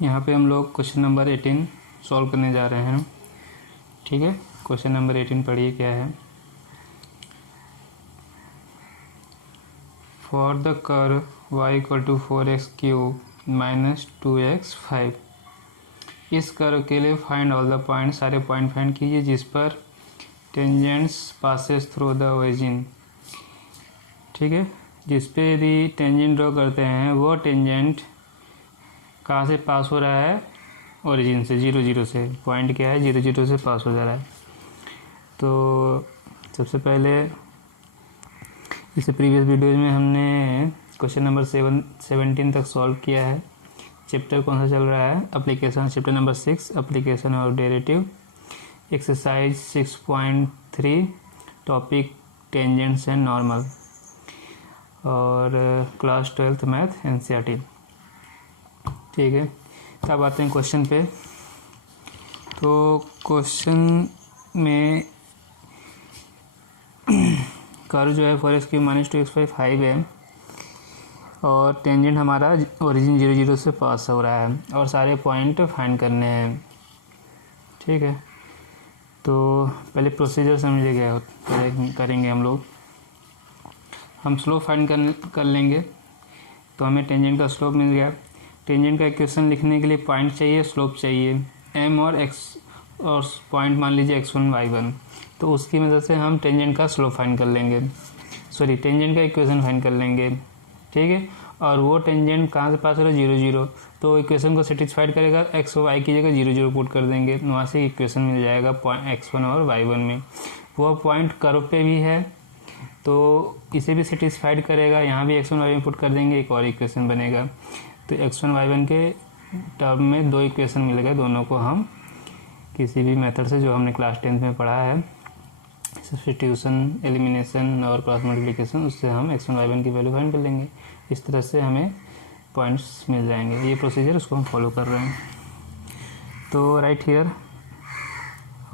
यहाँ पे हम लोग क्वेश्चन नंबर 18 सॉल्व करने जा रहे हैं। ठीक है, क्वेश्चन नंबर 18 पढ़िए क्या है। For the curve y equal to 4x³ minus 2x5, इस कर्व के लिए फाइंड ऑल द पॉइंट, सारे पॉइंट फाइंड कीजिए जिस पर tangents passes through the origin. ठीक है, जिस पे भी टेंजेंट ड्रॉ करते हैं वो टेंजेंट कहाँ से पास हो रहा है, ओरिजिन से, 0 0 से। पॉइंट क्या है, 0 0 से पास हो जा रहा है। तो सबसे पहले इससे प्रीवियस वीडियोज में हमने क्वेश्चन नंबर 17 तक सॉल्व किया है। चैप्टर कौन सा चल रहा है, एप्लीकेशन, चैप्टर नंबर 6 एप्लीकेशन और derivative, exercise 6.3 topic tangents and normal, और क्लास 12th मैथ NCERT। ठीक है, तब आते हैं क्वेश्चन पे। तो क्वेश्चन में कर्व जो है 4x³ माइनस 2x5 है और टेंजेंट हमारा ओरिजिन 0 0 से पास हो रहा है और सारे पॉइंट फाइंड करने हैं। ठीक है, तो पहले प्रोसीजर समझिएगा, करेंगे हम लोग। हम स्लोप फाइंड कर लेंगे। तो हमें टेंजेंट का स्लोप मिल गया। टेंजेंट का इक्वेशन लिखने के लिए पॉइंट चाहिए, स्लोप चाहिए, m और x, और पॉइंट मान लीजिए x1 y1। तो उसकी मदद से हम टेंजेंट का स्लोप फाइंड कर लेंगे, टेंजेंट का इक्वेशन फाइंड कर लेंगे। ठीक है, और वो टेंजेंट कहाँ से पास हो रहा है, 0 0। तो इक्वेशन को सेटिस्फाइड करेगा, x और y की जगह 0 0 पुट कर देंगे, वहाँ से इक्वेशन मिल जाएगा x1 और y1 में। वो पॉइंट कर्व पे भी है तो इसे भी सेटिस्फाइड करेगा, यहाँ भी x1 y1 पुट कर देंगे, एक और इक्वेशन बनेगा। तो x1 y1 के टर्म में दो इक्वेशन मिल गए, दोनों को हम किसी भी मेथड से जो हमने क्लास 10th में पढ़ा है, सब्स्टिट्यूशन, एलिमिनेशन और क्रॉस मल्टीप्लिकेशन, उससे हम x1 y1 की वैल्यू फाइंड कर लेंगे। इस तरह से हमें पॉइंट्स मिल जाएंगे। ये प्रोसीजर उसको हम फॉलो कर रहे हैं। तो right here,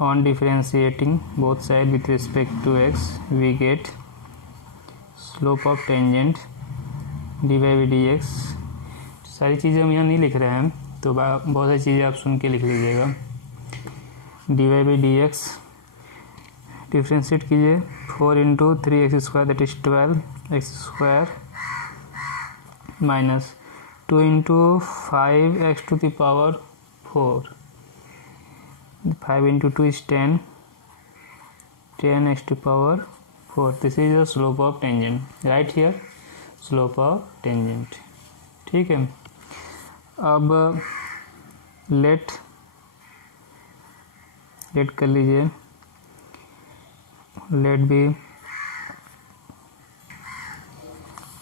on differentiating both side with respect to x we get slope of tangent dy/dx। सारी चीज़ें हम यहाँ नहीं लिख रहे हैं, तो बहुत सारी चीज़ें आप सुन के लिख लीजिएगा। dy/dx डिफ्रेंशिएट कीजिए, 4 × 3x² that is 12x² minus 2 × 5x⁴, 5 × 2 is 10, 10x⁴. This is the slope of tangent. Right here, slope of tangent. ठीक है, अब लेट कर लीजिए, लेट बी,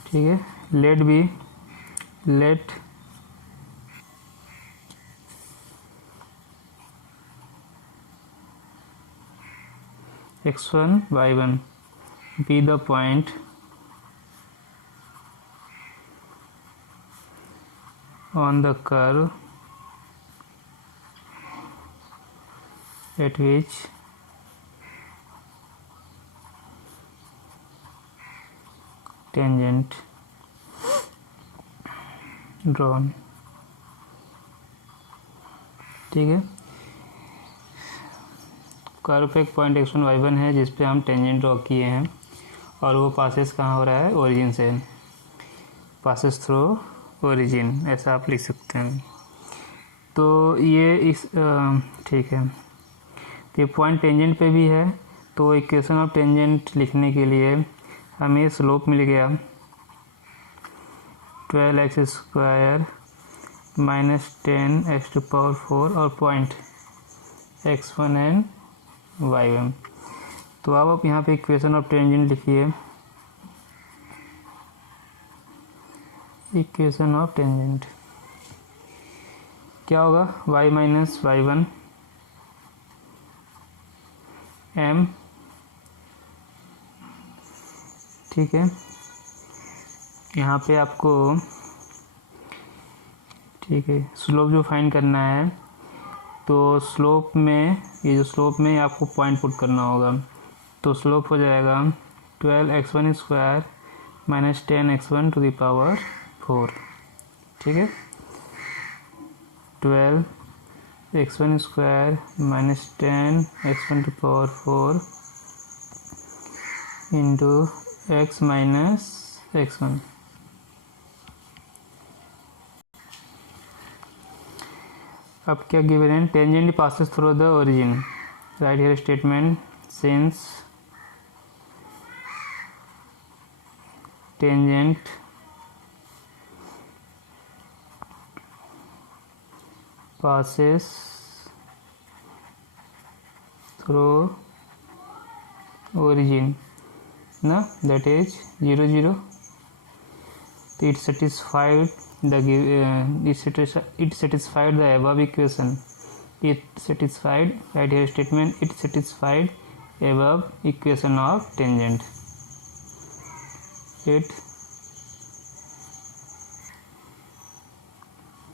ठीक है, late x1 y1 be the point on the curve at which tangent drawn। ठीक है, curve पे एक पॉइंट x1 y1 है जिस पे हम टेंजेंट ड्रॉ किए हैं और वो पासेस कहाँ हो रहा है, ओरिजिन से, पासेस थ्रू ओरिजिन, ऐसा आप लिख सकते हैं। तो ये इस ठीक है, तो ये पॉइंट टेंजेंट पे भी है। तो इक्वेशन ऑफ टेंजेंट लिखने के लिए हमें स्लोप मिल गया 12x² माइनस 10x⁴ और पॉइंट x1 एंड y1। तो अब आप यहाँ पे इक्वेशन ऑफ टेंजेंट लिखिए, इक्वेशन ऑफ टेंजेंट क्या होगा, y माइनस y1 m। ठीक है, यहाँ पे आपको, ठीक है, स्लोप जो फाइंड करना है, तो स्लोप में, ये जो स्लोप में आपको पॉइंट पुट करना होगा। तो स्लोप हो जाएगा 12x1² माइनस 10x1⁴। ठीक है, 12 x1 square minus 10 x1 to power 4 into x minus x1। अब क्या गिवन है, tangent passes through the origin, right here statement since tangent passes through origin ना, that is 0 0, so it satisfied the above equation. It satisfied, right here statement, it satisfied above equation of tangent. It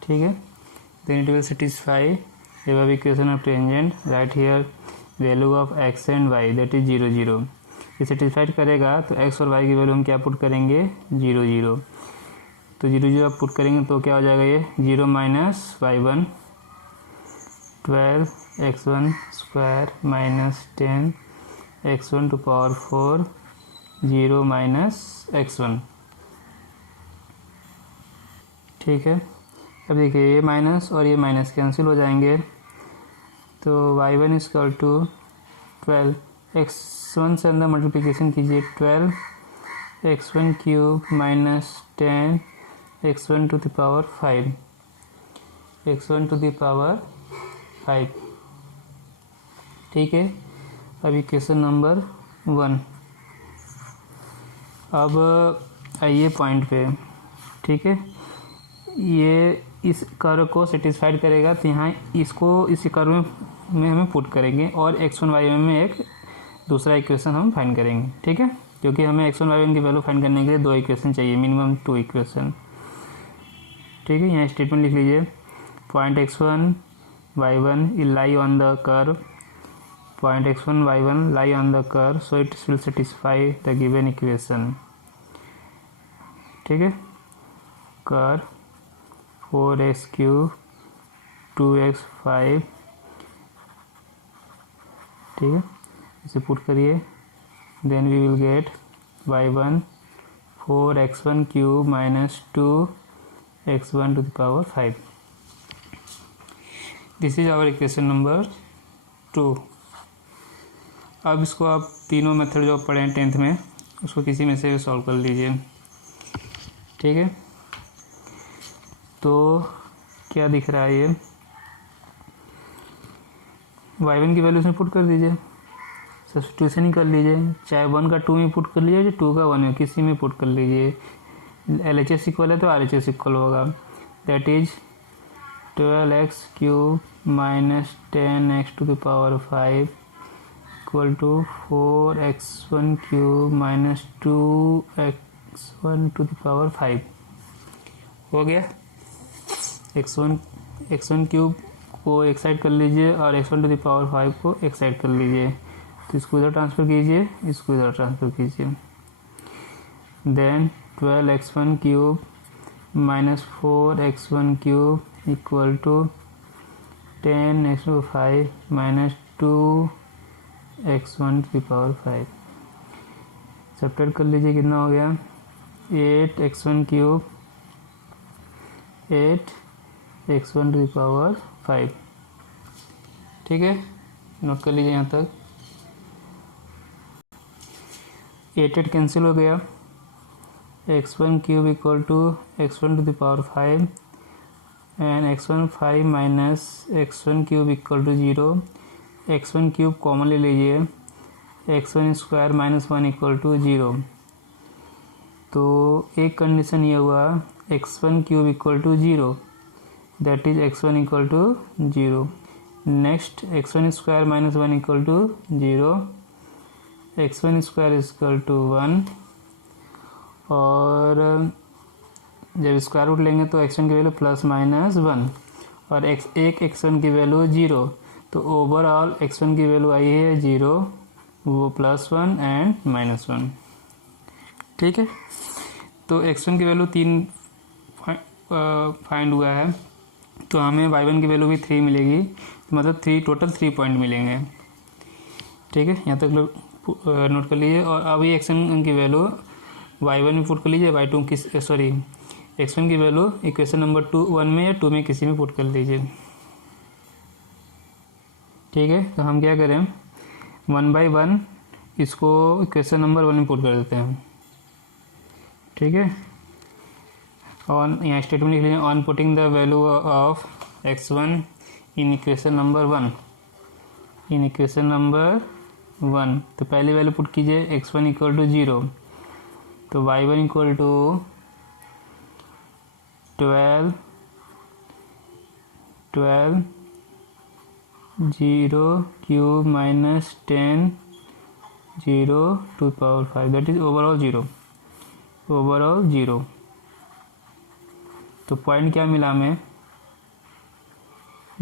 ठीक है, then it will satisfy above equation of tangent. Right here value of x and y, that is 0 0. ये satisfied करेगा तो x और y की value हम क्या put करेंगे, 0 0। तो 0 0 आप पुट करेंगे तो क्या हो जाएगा, ये 0 minus y1, 12 x1 square minus 10 x1 to power 4 0 minus x1। ठीक है, अब देखिए ये माइनस और ये माइनस कैंसिल हो जाएंगे, तो y1 इक्वल टू 12 x1 से अंदर मल्टीप्लिकेशन कीजिए, 12 x1 cube minus 10 x1 to the power 5, x1 to the power 5। ठीक है, अब इक्वेशन नंबर 1। अब आइए पॉइंट पे। ठीक है, ये इस कर्व को सेटिस्फाइड करेगा तो यहाँ इसको इस कर्व में हमें पुट करेंगे और x1 y1 में एक दूसरा इक्वेशन हम फाइंड करेंगे। ठीक है, क्योंकि हमें x1 y1 की वैल्यू फाइंड करने के लिए 2 इक्वेशन चाहिए, मिनिमम 2 इक्वेशन। ठीक है, यहाँ स्टेटमेंट लिख लीजिए, point x1 y1 lie on the curve, point x1 y1 lie on the curve, so it will satisfy the given equation. ठीक है, कर्व 4x क्यूब 2x 5। ठीक है, इसे पुट करिए, then we will get y1 4x1 cube minus 2x1 to the power 5। This is our equation number 2। अब इसको आप तीनों मेथड जो पढ़े हैं 10th में, उसको किसी में से भी सॉल्व कर लीजिए। ठीक है, तो क्या दिख रहा है, ये y1 की वैल्यू इसमें पुट कर दीजिए, सब्स्टिट्यूशन ही कर लीजिए, चाहे 1 का 2 में पुट कर लीजिए, 2 का 1 में किसी में पुट कर लीजिए। LHS इक्वल है तो RHS इक्वल होगा, that is 12x cube minus 10x to the power 5 equal to 4x1 cube minus 2x1 to the power 5। हो गया, x1 क्यूब को एक साइड कर लीजिए और x1 टू द पावर 5 को एक साइड कर लीजिए, तो इसको इधर ट्रांसफ़र कीजिए, इसको इधर ट्रांसफ़र कीजिए। Then 12x1 cube minus 4x1 cube equal to 10x5 minus 2x1 to the power 5। Subtract कर लीजिए, कितना हो गया, 8x1 cube 8x1 to the power 5। ठीक है, नोट कर लीजिए यहाँ तक। 8 कैंसिल हो गया, x1 cube equal to x1 to the power 5 and x1 5 minus x1 cube equal to 0। x1 cube common ले लीजिए, x1 square minus 1 equal to 0। तो एक कंडीशन ये हुआ, x1 cube equal to 0, that is x1 equal to 0। Next x1 square minus 1 equal to 0, x1 square equal to 1, और जब square root लेंगे तो x1 की वैल्यू प्लस माइनस 1 और एक x1 की वैल्यू 0, तो ओवरऑल x1 की वैल्यू आई है 0, वो +1 एंड -1। ठीक है, तो x1 की वैल्यू 3 फाइंड हुआ है, तो हमें y1 की वैल्यू भी 3 मिलेगी, मतलब 3 टोटल 3 पॉइंट मिलेंगे। ठीक है, यहाँ तक लोग नोट कर लीजिए। और अभी x1 की वैल्यू y1 में पुट कर लीजिए, y2 की सॉरी x1 की वैल्यू इक्वेशन नंबर 1 में या 2 में किसी में पुट कर लीजिए। ठीक है, तो हम क्या करें 1 by 1 इसको इक्वेशन नंबर 1 में पुट कर देते हैं। ठीक है, और यहाँ स्टेटमेंट लिख लीजिए on putting the value of x1 in equation number 1, in equation number 1। तो पहली वैल्यू पुट कीजिए x1 इक्वल टू 0, तो y1 equal to 12 0 cube minus 10 0 to power 5, that is overall 0। तो पॉइंट क्या मिला हमें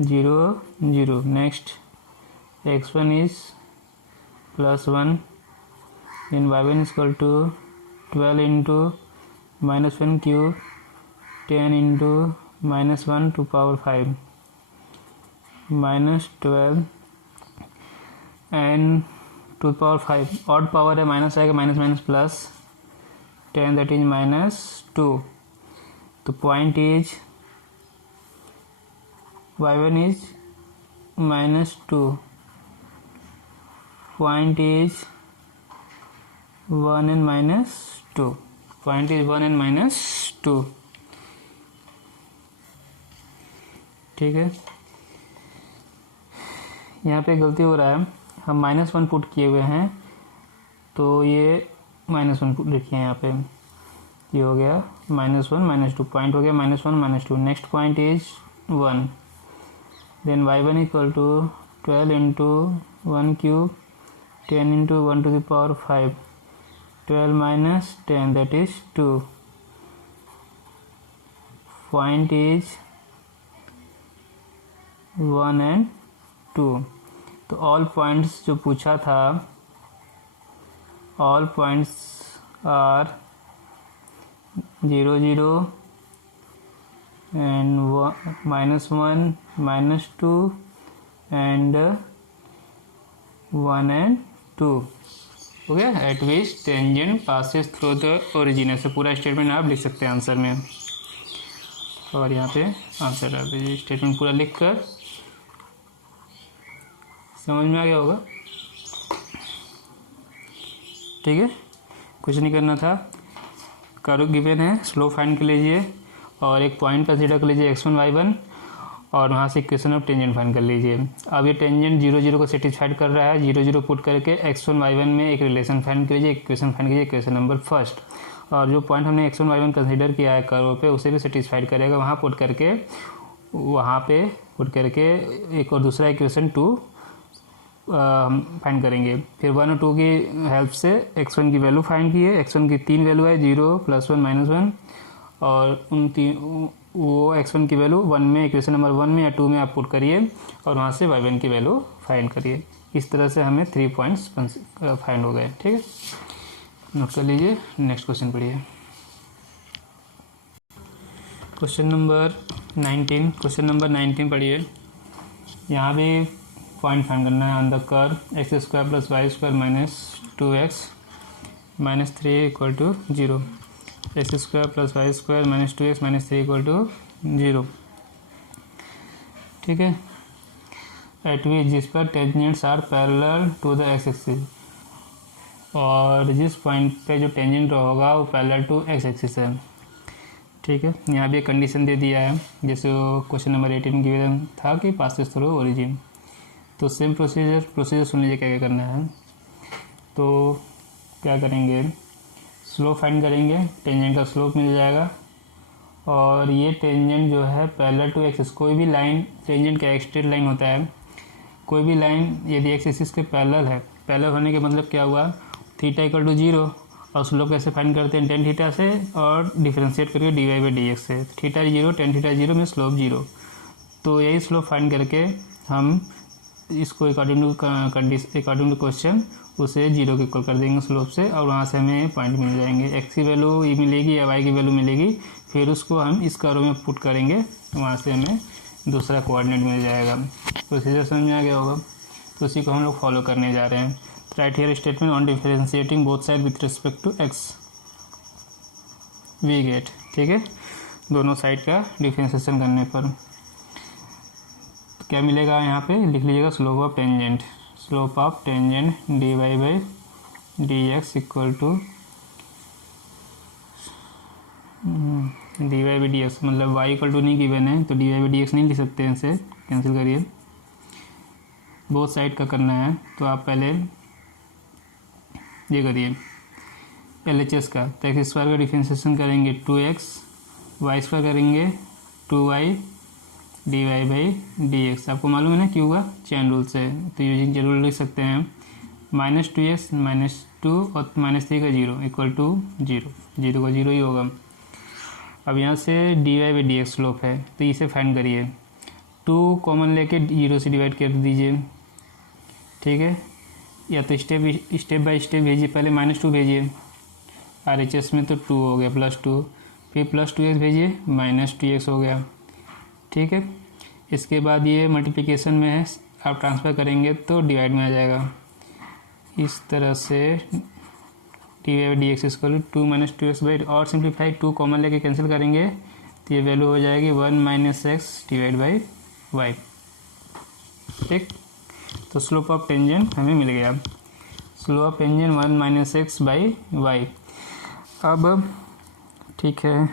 0 0। Next x1 is +1 then y1 is equal to 12 into -1 cube 10 into -1 to power 5 -12 and to power 5 odd power है, minus आएगा, minus minus plus 10 that is -2। तो point is y1 is -2, point is 1 and -2, point is 1 and -2। ठीक है, यहाँ पे गलती हो रहा है, हम -1 पुट किए हुए हैं, तो ये -1 पुट लिखिए यहाँ पे, ये हो गया -1 -2, पॉइंट हो गया -1 -2। Next point is 1, then y1 equal to 12 into 1 cube 10 into 1 to the power 5, 12 minus 10 that is 2, point is 1 and 2। तो ऑल पॉइंट्स जो पूछा था, all points are 0 0 and -1 -2 and 1 and 2 हो गया। Eight which tangent passes through the origin, ऐसे पूरा statement आप लिख सकते हैं आंसर में, और यहाँ पे आंसर डाल दीजिए। स्टेटमेंट पूरा लिख कर, समझ में आ गया होगा। ठीक है, कुछ नहीं करना था। कर्व गिवन है, स्लोप फाइंड कर लीजिए और एक पॉइंट कंसीडर कर लीजिए x1 y1, और वहाँ से इक्वेशन ऑफ टेंजेंट फाइंड कर लीजिए। अब ये टेंजेंट 0 0 को सेटिस्फाइड कर रहा है, 0 0 पुट करके x1 y1 में एक रिलेशन फाइंड कीजिए, इक्वेशन फाइंड कीजिए, इक्वेशन नंबर फर्स्ट। और जो पॉइंट हमने x1 y1 कंसीडर किया है कर्व पे, उसे भी सेटिस्फाइड करेगा, वहाँ पुट करके, वहाँ पे पुट करके एक और दूसरा इक्वेशन 2 फाइंड करेंगे। फिर 1 और 2 की हेल्प से x1 की वैल्यू फाइंड किए। x1 की 3 वैल्यू है, 0 +1 -1, और उन वो x1 की वैल्यू 1 में, इक्वेशन नंबर 1 में या 2 में आप पुट करिए, और वहाँ से y1 की वैल्यू फाइंड करिए। इस तरह से हमें 3 पॉइंट्स फाइंड हो गए। ठीक है, नोट कर लीजिए। नेक्स्ट क्वेश्चन पढ़िए, क्वेश्चन नंबर 19। क्वेश्चन नंबर 19 पढ़िए। यहाँ भी पॉइंट फाइंड करना है on the curve x² + y² - 2x - 3 = 0, x² + y² - 2x - 3 = 0। ठीक है, एट विच, जिस पर tangents are parallel to the X axis, और जिस पॉइंट पे जो टेंजेंट होगा वो पैरेलल टू एक्स एक्सिस है। ठीक है, यहाँ भी एक कंडीशन दे दिया है, जैसे क्वेश्चन नंबर 18 गिवन था कि पासेस थ्रू ओरिजिन। तो सेम प्रोसीजर सुन लीजिए क्या क्या करना है। तो क्या करेंगे, स्लोप फाइंड करेंगे, टेंजेंट का स्लोप मिल जाएगा, और ये टेंजेंट जो है पैरेलल टू एक्सिस, कोई भी लाइन टेंजेंट का एक स्ट्रेट लाइन होता है, कोई भी लाइन यदि एक्स एक्सिस के पैरेलल है, पैरेलल होने के मतलब क्या हुआ, थीटा = 0, और स्लोप कैसे फाइंड करते हैं, tan थीटा से, और डिफरेंशिएट करके dy/dx से। थीटा 0, tan थीटा 0 में स्लोप 0। तो यही स्लोप फाइंड करके हम इसको अकॉर्डिंग टू क्वेश्चन उसे 0 के इक्वल कर देंगे स्लोप से, और वहाँ से हमें पॉइंट मिल जाएंगे। x की वैल्यू मिलेगी या y की वैल्यू मिलेगी, फिर उसको हम इस कर्व में पुट करेंगे, वहाँ से हमें दूसरा कोऑर्डिनेट मिल जाएगा। प्रोसीजर समझ में आ गया होगा, तो उसी को हम लोग फॉलो करने जा रहे हैं। Right here statement on differentiating both side with respect to x we get, ठीक है, दोनों साइड का डिफरेंशिएशन करने पर क्या मिलेगा, यहाँ पे लिख लीजिएगा slope of tangent, slope of tangent dy by dx equal to dy by dx, मतलब y इक्वल टू नहीं गिवन है तो dy बाई dx नहीं लिख सकते हैं, इसे कैंसिल करिए। बोथ साइड का करना है तो आप पहले ये करिए LHS का, तो एक्स स्क्वायर का डिफरेंशिएशन करेंगे 2x, वाई स्क्वायर करेंगे 2y dy बाई dx। आपको मालूम है ना क्यों का, चेन रूल से, तो यूजिंग चेन रूल लिख सकते हैं -2x -2 और -3 का 0 इक्वल टू 0, 0 का 0 ही होगा। अब यहाँ से dy बाई dx स्लोप है तो इसे फाइंड करिए, 2 कॉमन लेके 0 से डिवाइड कर दीजिए, ठीक है, या तो स्टेप बाय स्टेप भेजिए, पहले -2 भेजिए RHS में तो 2 हो गया +2, फिर +2x भेजिए -2x हो गया, ठीक है। इसके बाद ये मल्टीप्लिकेशन में है, आप ट्रांसफ़र करेंगे तो डिवाइड में आ जाएगा। इस तरह से dy by dx equal to 2 - 2x by, और सिंप्लीफाई 2 कॉमन लेके कैंसिल करेंगे तो ये वैल्यू हो जाएगी 1 - x डिवाइड बाई y, ठीक। तो स्लोप ऑफ टेंजेंट हमें मिल गया, slope of tangent 1 - x by y। अब ठीक है,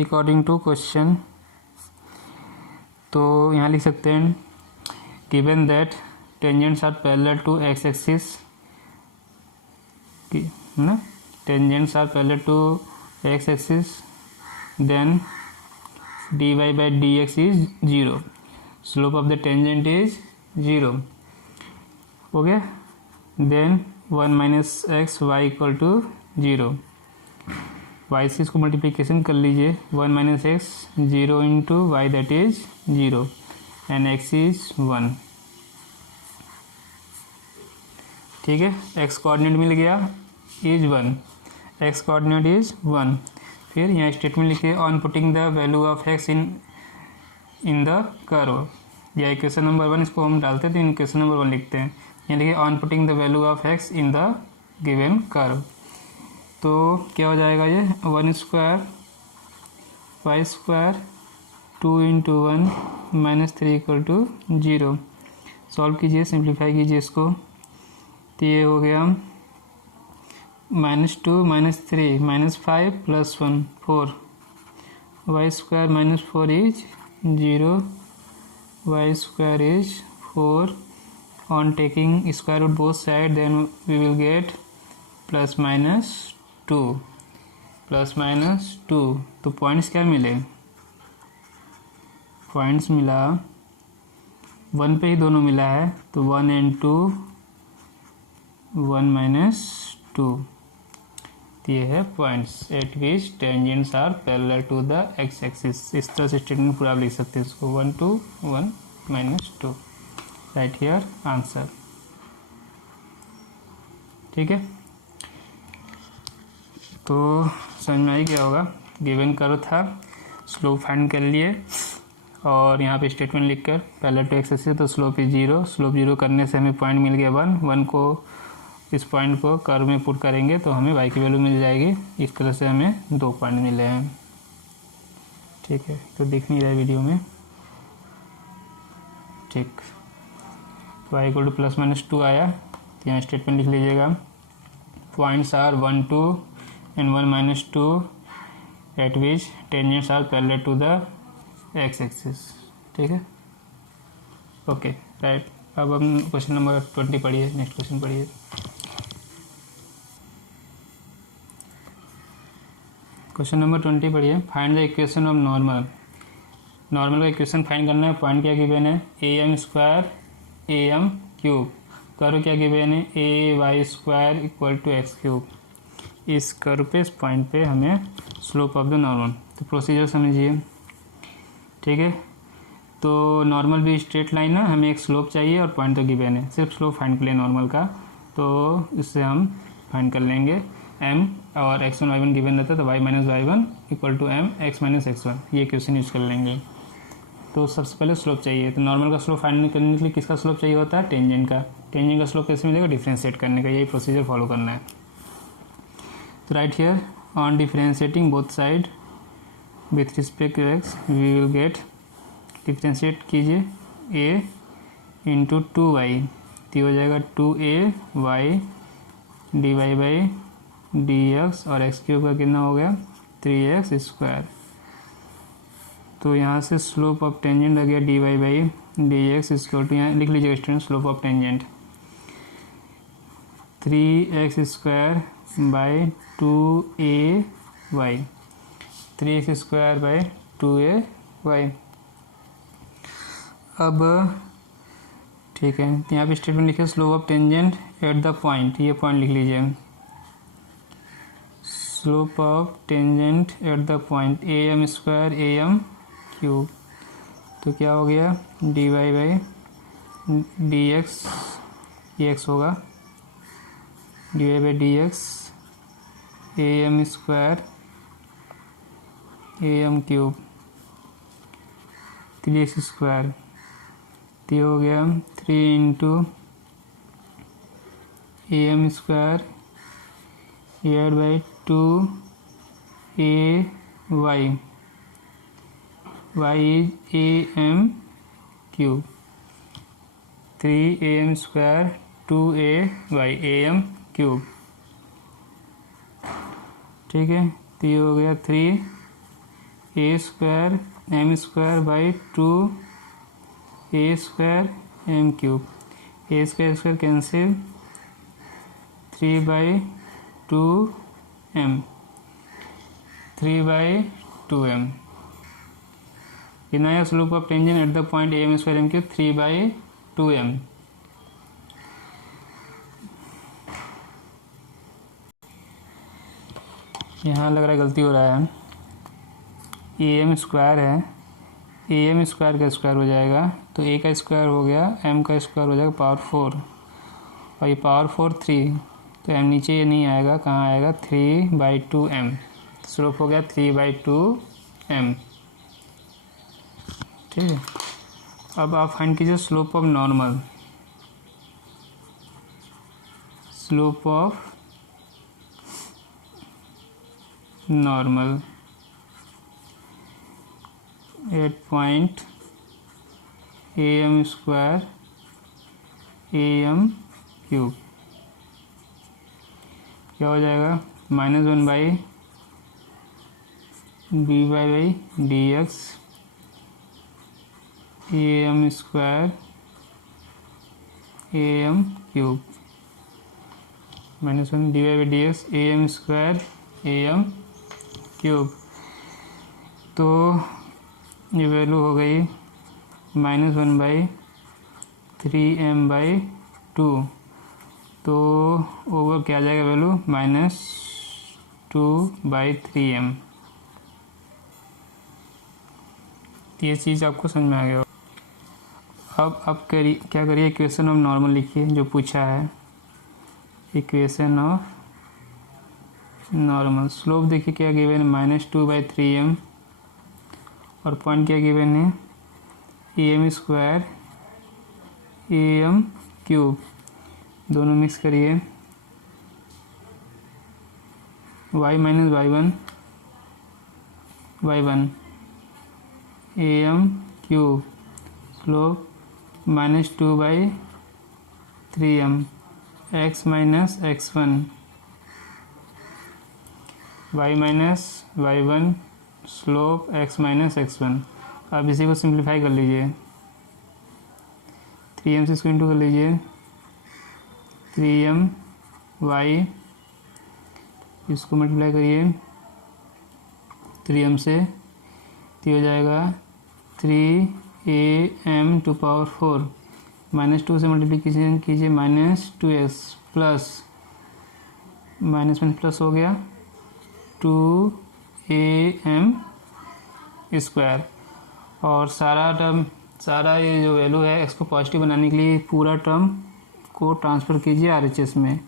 अकॉर्डिंग टू क्वेश्चन तो यहाँ लिख सकते हैं given that tangents are parallel to x axis, ना, tangents are parallel to x axis, then dy by dx is 0, slope of the tangent is 0, हो गया। Then 1 - x y equal to 0, y से इसको मल्टीप्लिकेशन कर लीजिए, 1 - x 0 into Y that is 0 and x is 1, ठीक है। x coordinate मिल गया is 1, x coordinate is 1। फिर यहाँ स्टेटमेंट लिखिए on putting the value of x in the curve, या इक्वेशन नंबर 1 इसको हम डालते हैं तो इक्वेशन नंबर 1 लिखते हैं। यहाँ लिखिए on putting the value of x in the given curve, तो क्या हो जाएगा ये 1 square Y square 2 into 1 -3 equal to 0। Solve कीजिए, सिंप्लीफाई कीजिए इसको, तो ये हो गया -2 -3 -5 + 1 4, Y square -4 is 0, Y square is 4, on taking square root both side then we will get +-2 +-2। तो पॉइंट्स क्या मिले, पॉइंट्स मिला 1 पे ही दोनों मिला है, तो 1 and 2 1 - 2, ये है points at which tangents are parallel to the x axis. इस तरह से स्टेटमेंट पूरा आप लिख सकते हैं इसको, 1 2 1 - 2, राइट हियर आंसर, ठीक है। तो समझ में आई क्या होगा, गिवन कर्व था, स्लोप फाइंड कर लिए और यहाँ पे स्टेटमेंट लिखकर पैरेलल टू x एक्सिस, तो स्लोप इज 0, स्लोप 0 करने से हमें पॉइंट मिल गया 1 को इस पॉइंट को कर्व में पुट करेंगे तो हमें y की वैल्यू मिल जाएगी। इस तरह से हमें 2 पॉइंट मिले हैं, ठीक है। तो दिख नहीं रहा है वीडियो में, ठीक। y इक्वल टू +-2 आया, तो यहाँ स्टेटमेंट लिख लीजिएगा points are 1 2 and 1 - 2 at which tangents are parallel to the x axis, ठीक है, ओके, राइट। अब हम क्वेश्चन नंबर 20 पढ़िए, नेक्स्ट क्वेश्चन पढ़िए। क्वेश्चन नंबर 20 पढ़िए, find the equation of normal. Normal का इक्वेशन फाइंड करना है, पॉइंट क्या गिवन है am² am³, कर्व क्या गिवन है ay² इक्वल टू x³। इस कर्व पे, इस पॉइंट पे हमें स्लोप ऑफ द नॉर्मल, तो प्रोसीजर समझिए, ठीक है। तो नॉर्मल भी स्ट्रेट लाइन है, हमें एक स्लोप चाहिए और पॉइंट तो गिवन है, सिर्फ स्लोप फाइंड कर लें नॉर्मल का, तो इससे हम फाइंड कर लेंगे m, और x1 y1 गिवन रहता है तो y - y1 equal to m x - x1, ये क्वेश्चन यूज कर लेंगे। तो सबसे पहले स्लोप चाहिए। तो नॉर्मल का स्लोप फाइंड करने के लिए किसका स्लोप चाहिए होता है? टेंजेंट का। टेंजेंट का स्लोप कैसे मिलेगा? डिफरेंशिएट करने का। यही प्रोसीजर फॉलो करना है। तो right here on differentiating both side with respect to x we will get, differentiate कीजिए a इंटू 2y, तो हो जाएगा 2ay dy बाई dx और x क्यूब का कितना हो गया? 3x square. तो यहाँ से स्लोप ऑफ टेंजेंट आ गया dy by dx equal to, यहाँ लिख लीजिएगा student, slope of tangent 3x square by 2ay, 3x square by 2ay। अब ठीक है, यहाँ पे स्टेटमेंट लिखे slope of tangent at the point, ये पॉइंट लिख लीजिए, slope of tangent at the point am square am cube. तो क्या हो गया? dy बाई dx, ये x होगा, dy by dx am square am cube 3x square, तो हो गया 3 into am square divide by 2ay, y is am cube, 3am square 2ay am cube. ठीक है, तो ये हो गया 3a square m square by 2a square m cube, a square square cancel, 3 by 2m, 3 by 2m। कितना है slope of tangent at the point am square m cube? 3 by 2m। यहाँ लग रहा है गलती हो रहा है, am स्क्वायर है, am स्क्वायर का स्क्वायर हो जाएगा, तो a का स्क्वायर हो गया, m का स्क्वायर हो जाएगा पावर 4, और ये पावर 4 3, तो m नीचे ये नहीं आएगा, कहाँ आएगा? 3 बाई 2m, स्लोप हो गया 3 बाई 2m। ठीक है, अब आप फाइंड कीजिए slope of normal, slope of normal at point am square am cube, क्या हो जाएगा? -1 by dy by dx am square am cube, -1 dy by dx am square am cube. तो ये वैल्यू हो गई -1 बाई 3m बाई 2, तो over क्या आ जाएगा वैल्यू? -2 by 3m। ये चीज़ आपको समझ में आ गया। अब क्या करिए, इक्वेशन ऑफ नॉर्मल लिखिए जो पूछा है, इक्वेशन ऑफ नॉर्मल। स्लोप देखिए क्या गिवन है, -2 बाई 3m, और पॉइंट क्या गिवन है? am स्क्वायर am क्यूब, दोनों मिक्स करिए, y minus y1 am cube, slope -2 by 3m, x minus x1 y minus y1 slope x minus x1। आप इसी को सिंप्लीफाई कर लीजिए, 3m से इसको इंटू कर लीजिए, 3m y, इसको मल्टीप्लाई करिए 3m से, तो हो जाएगा 3am टू पावर 4, -2 से मल्टीप्लिकेशन कीजिए -2x प्लस -1 प्लस हो गया 2am स्क्वायर, और सारा ये जो वैल्यू है इसको पॉजिटिव बनाने के लिए पूरा टर्म को ट्रांसफ़र कीजिए RHS में,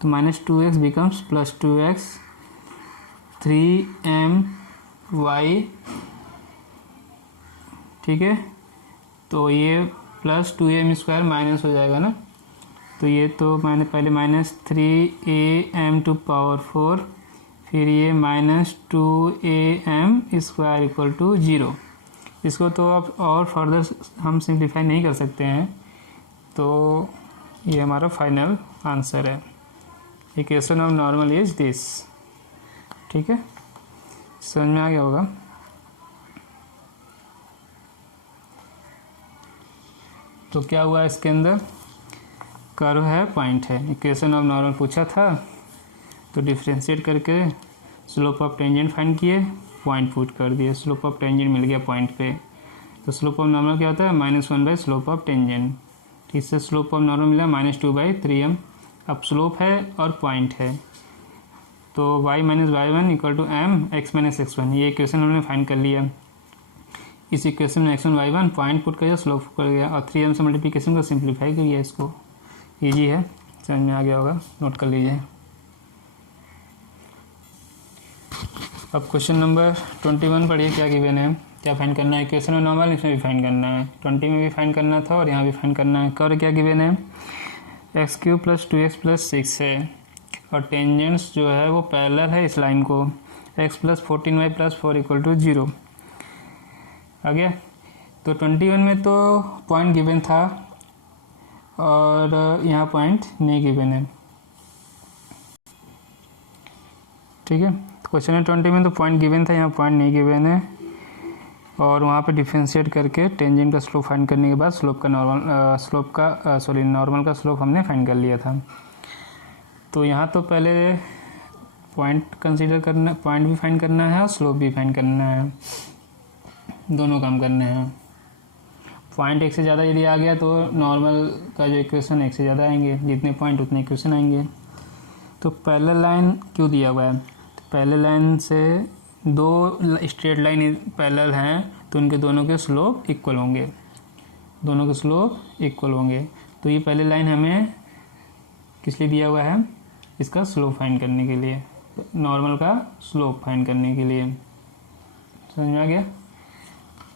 तो -2x बिकम्स +2x, 3my ठीक है। तो ये प्लस 2am² माइनस हो जाएगा ना, तो ये तो मैंने पहले -3am⁴, फिर ये -2am² = 0। इसको तो अब और फर्दर हम सिंप्लीफाई नहीं कर सकते हैं, तो ये हमारा फाइनल आंसर है। Equation of normal is this. ठीक है, समझ में आ गया होगा। तो क्या हुआ इसके अंदर, कर्व है, पॉइंट है, इक्वेशन ऑफ नॉर्मल पूछा था, तो डिफ्रेंशिएट करके स्लोप ऑफ टेंजेंट फाइंड किए, पॉइंट पुट कर दिए, स्लोप ऑफ टेंजेंट मिल गया पॉइंट पे। तो स्लोप ऑफ नॉर्मल क्या होता है, -1 स्लोप ऑफ टेंजेंट। इससे स्लोप ऑफ नॉर्मल मिला -2/3m। अब स्लोप है और पॉइंट है, तो y - y1 = m x - x1, ये इक्वेशन हमने फाइंड कर लिया। इस इक्वेशन में x1 y1 पॉइंट पुट कर स्लोप कर गया, और 3m से मल्टीप्लिकेशन को सिंप्लीफाई किया। इसको ईजी है, समझ में आ गया होगा, नोट कर लीजिए। अब क्वेश्चन नंबर 21 पढ़िए, क्या गिवन है, क्या फाइंड करना है। इक्वेशन ऑफ नॉर्मल इसमें भी फाइंड करना है, 20 में भी फाइंड करना था और यहाँ भी फाइंड करना है। कर्व क्या गिवन है, x³ + 2x + 6 है, और टेंजेंट्स जो है वो पैरेलल है इस लाइन को, x + 14y + 4 = 0। आ गया। तो 21 में तो पॉइंट गिवन था और यहाँ पॉइंट नहीं गिवन है। ठीक है, क्वेश्चन है 20 में तो पॉइंट गिवन था, यहाँ पॉइंट नहीं गिवन है, और वहाँ पे डिफरेंशिएट करके टेंजेंट का स्लोप फाइंड करने के बाद नॉर्मल का स्लोप हमने फाइंड कर लिया था। तो यहाँ तो पहले पॉइंट कंसीडर करना, पॉइंट भी फाइंड करना है और स्लोप भी फाइंड करना है, दोनों काम करने हैं। पॉइंट एक से ज़्यादा यदि आ गया तो नॉर्मल का जो इक्वेशन एक से ज़्यादा आएंगे, जितने पॉइंट उतने इक्वेशन आएंगे। तो पैरेलल लाइन क्यों दिया हुआ है, तो पैरेलल लाइन से दो स्ट्रेट लाइन पैरेलल हैं, तो उनके दोनों के स्लोप इक्वल होंगे, दोनों के स्लोप इक्वल होंगे। तो ये पहले लाइन हमें किस लिए दिया हुआ है, इसका स्लोप फाइंड करने के लिए, नॉर्मल का स्लोप फाइंड करने के लिए। समझ में आ गया।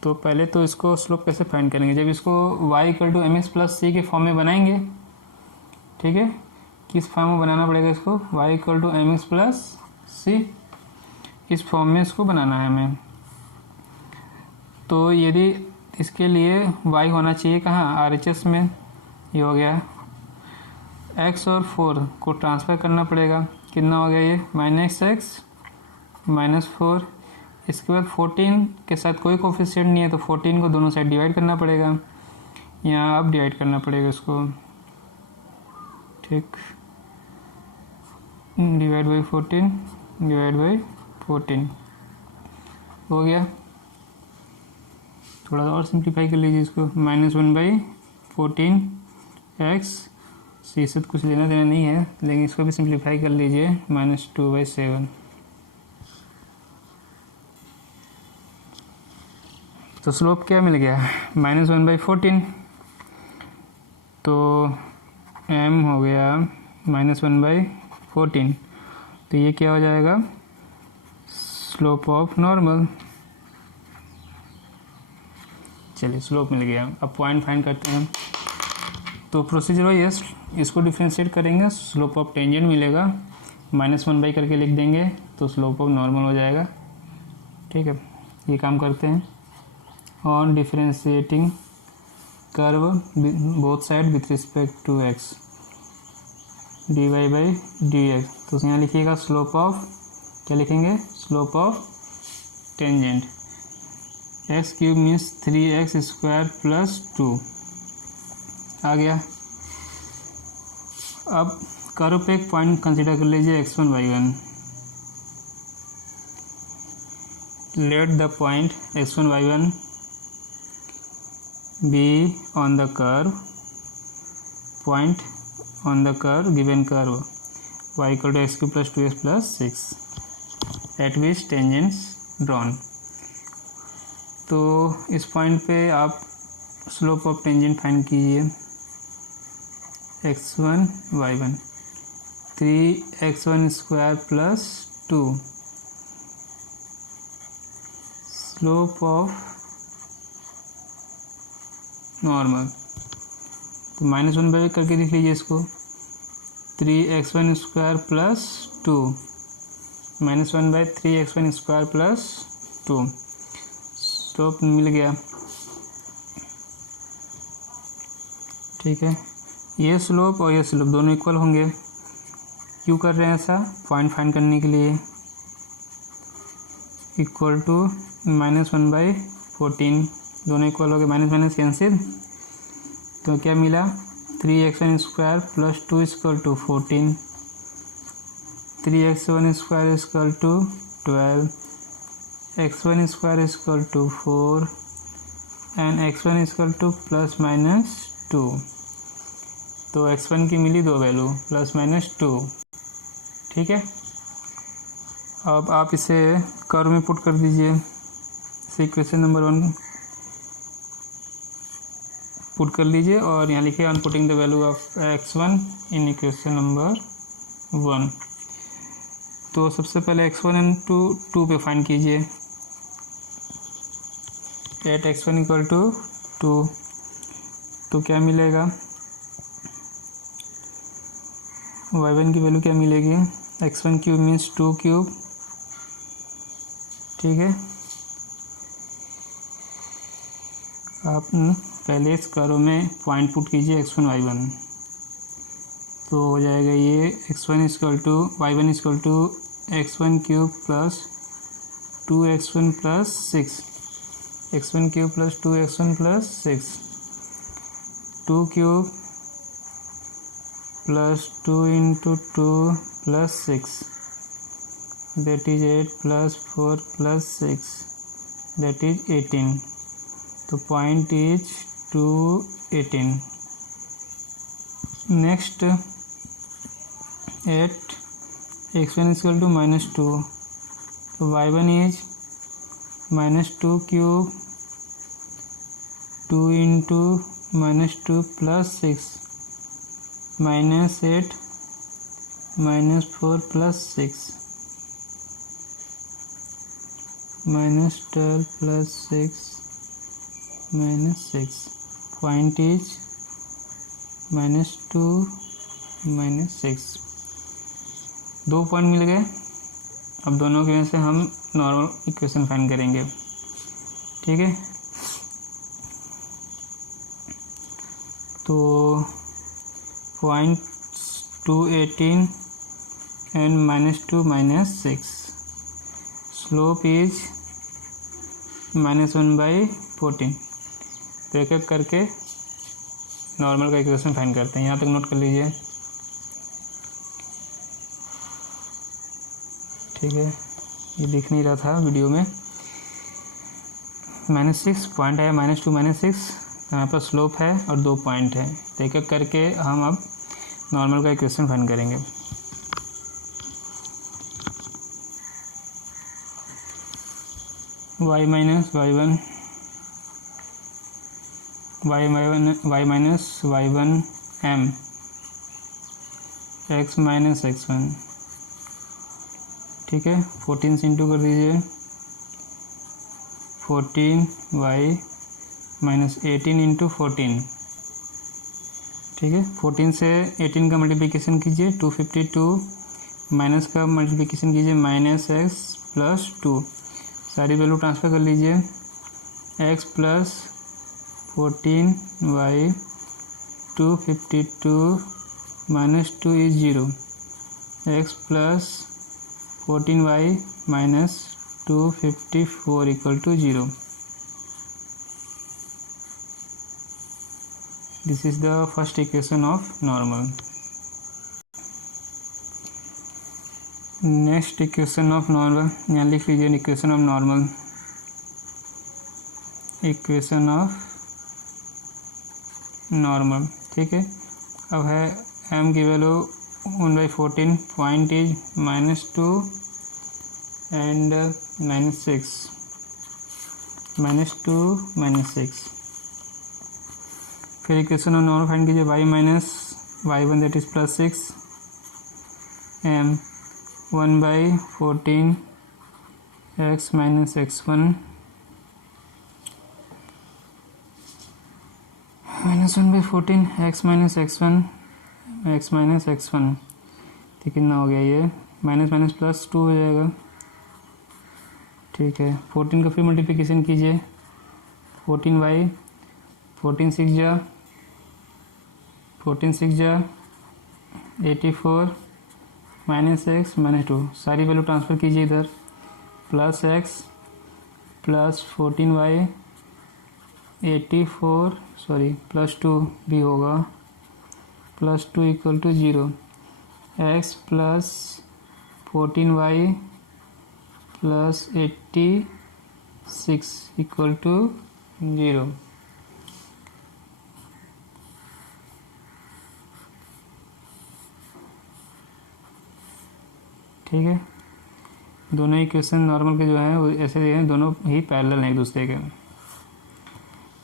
तो पहले तो इसको स्लोप कैसे फाइंड करेंगे, जब इसको y = mx + c के फॉर्म में बनाएंगे। ठीक है, किस फॉर्म में बनाना पड़ेगा इसको, y = mx + c, इस फॉर्म में इसको बनाना है हमें। तो यदि इसके लिए y होना चाहिए कहाँ, RHS में, ये हो गया। x और 4 को ट्रांसफ़र करना पड़ेगा, कितना हो गया ये, -x -4। इसके बाद 14 के साथ कोई कोफिशिएंट नहीं है, तो 14 को दोनों साइड डिवाइड करना पड़ेगा, यहाँ अब डिवाइड करना पड़ेगा इसको। ठीक, डिवाइड बाई 14 हो गया। थोड़ा और सिंप्लीफाई कर लीजिए इसको, -1/14x, c से कुछ लेना देना नहीं है, लेकिन इसको भी सिंप्लीफाई कर लीजिए, -2/7। तो स्लोप क्या मिल गया, -1/14, तो m हो गया -1/14, तो ये क्या हो जाएगा, स्लोप ऑफ नॉर्मल। चलिए स्लोप मिल गया, अब पॉइंट फाइंड करते हैं। तो प्रोसीजर वही है, इसको डिफ्रेंशिएट करेंगे, स्लोप ऑफ टेंजेंट मिलेगा, -1 करके लिख देंगे, तो स्लोप ऑफ नॉर्मल हो जाएगा। ठीक है, ये काम करते हैं। On differentiating curve both side with respect to x, dy/dx, तो यहाँ लिखिएगा स्लोप ऑफ, क्या लिखेंगे, slope of tangent, x³ means 3x² + 2 आ गया। अब कर्व पे एक पॉइंट कंसीडर कर लीजिए, x1 y1। Let the point x1 y1 be on the curve, point on the curve, given curve y = x³ + 2x + 6 at which tangents drawn। तो इस point पे आप स्लोप ऑफ टेंजेंट फाइंड कीजिए, x1 y1, 3x1² + 2, slope of normal. तो -1/, करके लिख लीजिए इसको, 3x1² plus 2, -1/3x1² plus 2, slope मिल गया। ठीक है, ये स्लोप और ये स्लोप दोनों इक्वल होंगे। क्यों कर रहे हैं ऐसा? पॉइंट फाइंड करने के लिए। इक्वल टू -1/14, दोनों इक्वल हो गए, माइनस माइनस कैंसिल, तो क्या मिला? 3x1² plus 2 equal to 14, 3x1² equal to 12, x1² equal to 4 and x1 equal to +-2। तो x1 की मिली 2 वैल्यू, +-2। ठीक है, अब आप इसे कर्व में पुट कर दीजिए। इसे इक्वेशन नंबर 1 पुट कर लीजिए और यहाँ लिखिए on putting the value of x1 in equation number 1। तो सबसे पहले x1 इंटू 2 पे फाइंड कीजिए। 8x1 इक्वल टू 2, तो क्या मिलेगा? y1 की वैल्यू क्या मिलेगी? x1³ means 2³। ठीक है, आप पहले इस कर्व में पॉइंट पुट कीजिए x1 y1, तो हो जाएगा ये y1 equal to x1³ plus 2x1 plus 6, x1³ plus 2x1 plus 6, 2³ plus 2 into 2 plus 6, that is 8 plus 4 plus 6, that is 18. तो point is 2, 18. Next 8 x1 equal to -2, तो y1 is -2³ 2 into -2 plus 6 -8 -4 plus 6 -12 plus 6 -6, point is -2 -6। 2 point मिल गए। अब दोनों के में से हम नॉर्मल इक्वेशन फाइंड करेंगे। ठीक है, तो पॉइंट 2, 18 एंड -2 -6, स्लोप इज -1/14। तो एक एक करके नॉर्मल का इक्वेशन फाइंड करते हैं। यहाँ तक नोट कर लीजिए। ठीक है, ये दिख नहीं रहा था वीडियो में। -6 पॉइंट है, -2 -6, यहाँ पर स्लोप है और 2 पॉइंट है। तो एक एक करके हम अब नॉर्मल का इक्वेशन फाइंड करेंगे। y minus y1 m x minus x1। ठीक है, 14 से इंटू कर दीजिए। 14y minus 18 into 14। ठीक है, 14 से 18 का मल्टीप्लिकेशन कीजिए, 252 माइनस का मल्टीप्लिकेशन कीजिए -x प्लस 2। सारी वैल्यू ट्रांसफ़र कर लीजिए। x plus 14y 252 minus 2 is 0। x plus 14y minus 254 equal to 0। This is the first equation of normal. Next equation of normal, यहाँ लिख लीजिए equation of normal. Equation of normal. ठीक है, अब है m की वैल्यू 1/14, पॉइंट इज -2 एंड -6, -2 -6। फिर equation of normal find कीजिए। y minus y1 that is +6 m 1/14 x minus x1 -1/14 x minus x one तो कितना हो गया ये माइनस माइनस प्लस 2 हो जाएगा। ठीक है 14 का फिर मल्टीप्लिकेशन कीजिए 14y 14 6 जा 84 माइनस एक्स माइनस 2 सारी वैल्यू ट्रांसफ़र कीजिए इधर plus x plus 14y 84 sorry plus 2 भी होगा plus 2 equal to 0 x plus 14y plus 86 equal to 0। ठीक है दोनों इक्वेशन नॉर्मल के जो हैं वो ऐसे दिए हैं, दोनों ही पैरेलल हैं एक दूसरे के,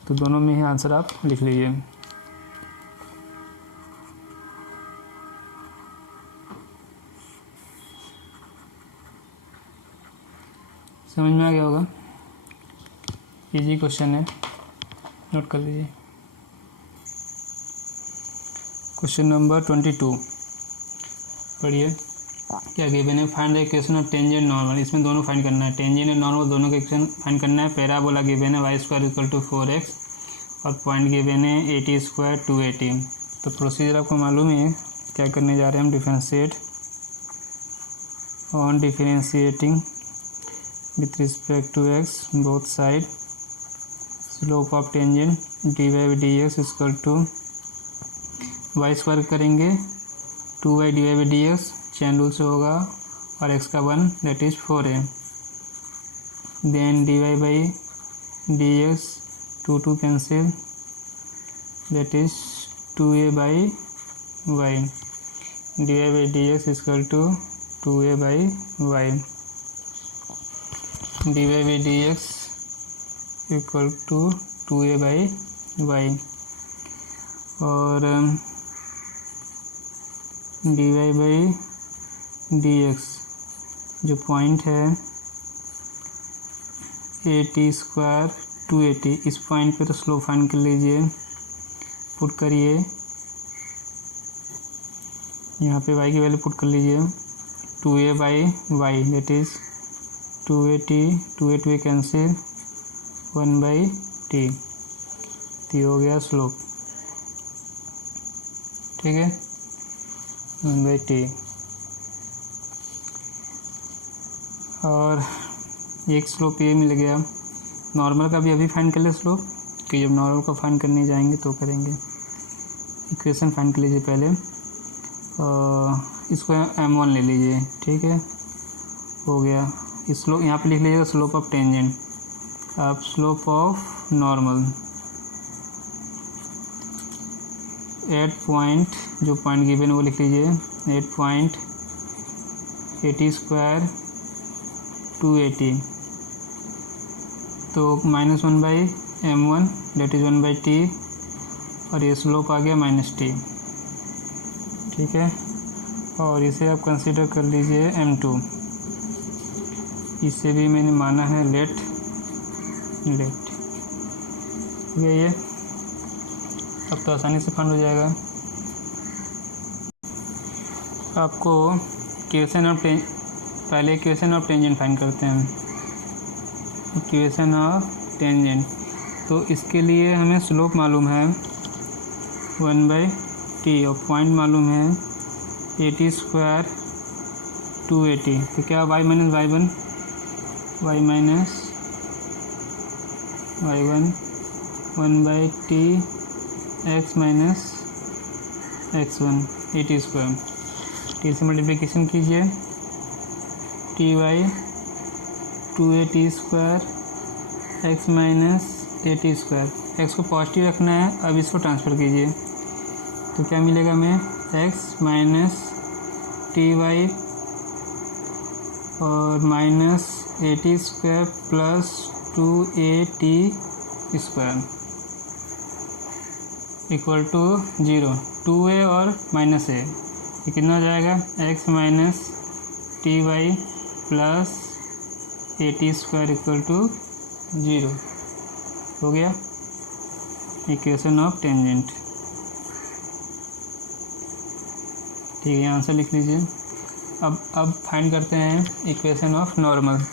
तो दोनों में ही आंसर आप लिख लीजिए। समझ में आ गया होगा, इजी क्वेश्चन है, नोट कर लीजिए। क्वेश्चन नंबर 22 पढ़िए। क्या गिवन है, find the equation of tangent normal. इसमें दोनों फाइंड करना है, टेंजेंट और नॉर्मल दोनों का इक्वेशन फाइंड करना है। पैराबोला गिवन है y² इक्वल टू 4x और पॉइंट गिवन है 80² 280। तो प्रोसीजर आपको मालूम है क्या करने जा रहे हैं हम, differentiate on differentiating with respect to x both side slope of tangent dy/dx equal to y² करेंगे 2y dy/dx चैन रूल से होगा और x का 1 that is 4a then dy/dx 2 cancel that is 2a/y dy/dx equal to 2a/y dy/dx equal to 2a/y और dy/dx जो point है 80² 280, इस point पे तो स्लोप फाइंड कर लीजिए, पुट करिए यहाँ पे y की वैल्यू पुट कर लीजिए 2a/y that is 280 2a cancel 1/t तो हो गया स्लोप। ठीक है 1/t और एक स्लोप ये मिल गया। नॉर्मल का भी अभी फाइंड कर ले स्लोप, कि जब नॉर्मल का फाइंड करने जाएंगे तो करेंगे। इक्वेशन फाइंड कर लीजिए पहले, इसको m1 ले लीजिए। ठीक है हो गया। इस स्लोप यहाँ पे लिख लीजिएगा स्लोप ऑफ टेंजेंट, अब slope of normal at point, जो पॉइंट गिवन वो लिख लीजिए 8.80² 280 तो -1/m1 डेट इज़ 1/t और ये स्लोप आ गया -t। ठीक है और इसे आप कंसीडर कर लीजिए m2, इसे भी मैंने माना है लेट। ये अब तो आसानी से फाइंड हो जाएगा। आपको इक्वेशन ऑफ पहले इक्वेशन ऑफ टेंजेंट फाइंड करते हैं, इक्वेशन ऑफ टेंजेंट। तो इसके लिए हमें स्लोप मालूम है 1/t और पॉइंट मालूम है 80² 280, तो क्या y minus y1 1/t x minus x1 80²। t से मल्टीप्लिकेशन कीजिए ty 280² x माइनस 80²। x को पॉजिटिव रखना है, अब इसको ट्रांसफ़र कीजिए तो क्या मिलेगा हमें x माइनस ty और minus 80² plus 2at² equal to 0, 2a और माइनस a, ये कितना हो जाएगा x minus ty plus 80² equal to 0 हो गया। Equation of tangent. ठीक है, आंसर लिख लीजिए। अब फाइंड करते हैं equation of normal.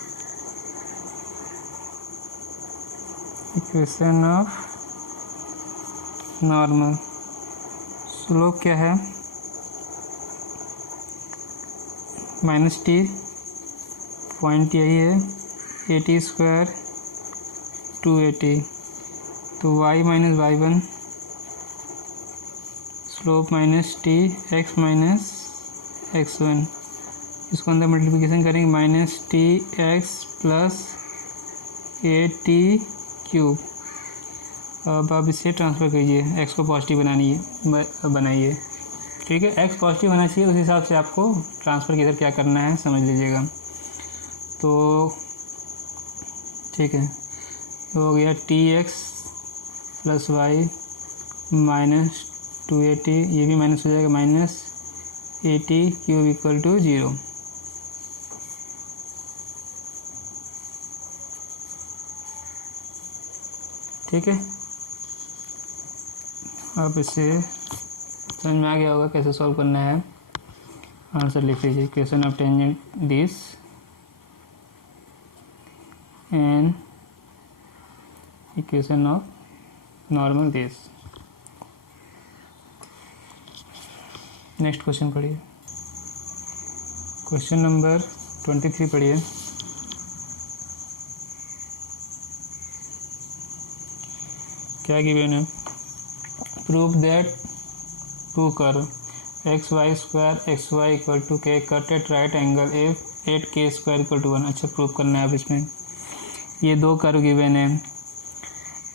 Equation of normal slope क्या है, माइनस टी, पॉइंट यही है, 80 स्क्वायर 280, तो y minus y1 slope minus T x minus x1, इसको अंदर मल्टीप्लिकेशन करेंगे, minus T x plus A T cube. अब आप इसे ट्रांसफ़र कीजिए, x को पॉजिटिव बनाइए। ठीक है, x पॉजिटिव होना चाहिए, उस हिसाब से आपको ट्रांसफ़र किधर क्या करना है समझ लीजिएगा। तो ठीक है, तो हो गया t x plus y minus 280, ये भी माइनस हो जाएगा, माइनस 80 क्यूब इक्वल टू 0। ठीक है, अब इसे समझ में आ गया होगा कैसे सॉल्व करना है। आंसर लिख लीजिए, equation of tangent this and equation of normal this. Next question पढ़िए, क्वेश्चन नंबर 23 पढ़िए। क्या गिवन है, prove that two curve x y square x y equal to k cut at right angle if 8k square equal to 1। अच्छा, prove करना है। अब इसमें ये दो कर्व गिवन है,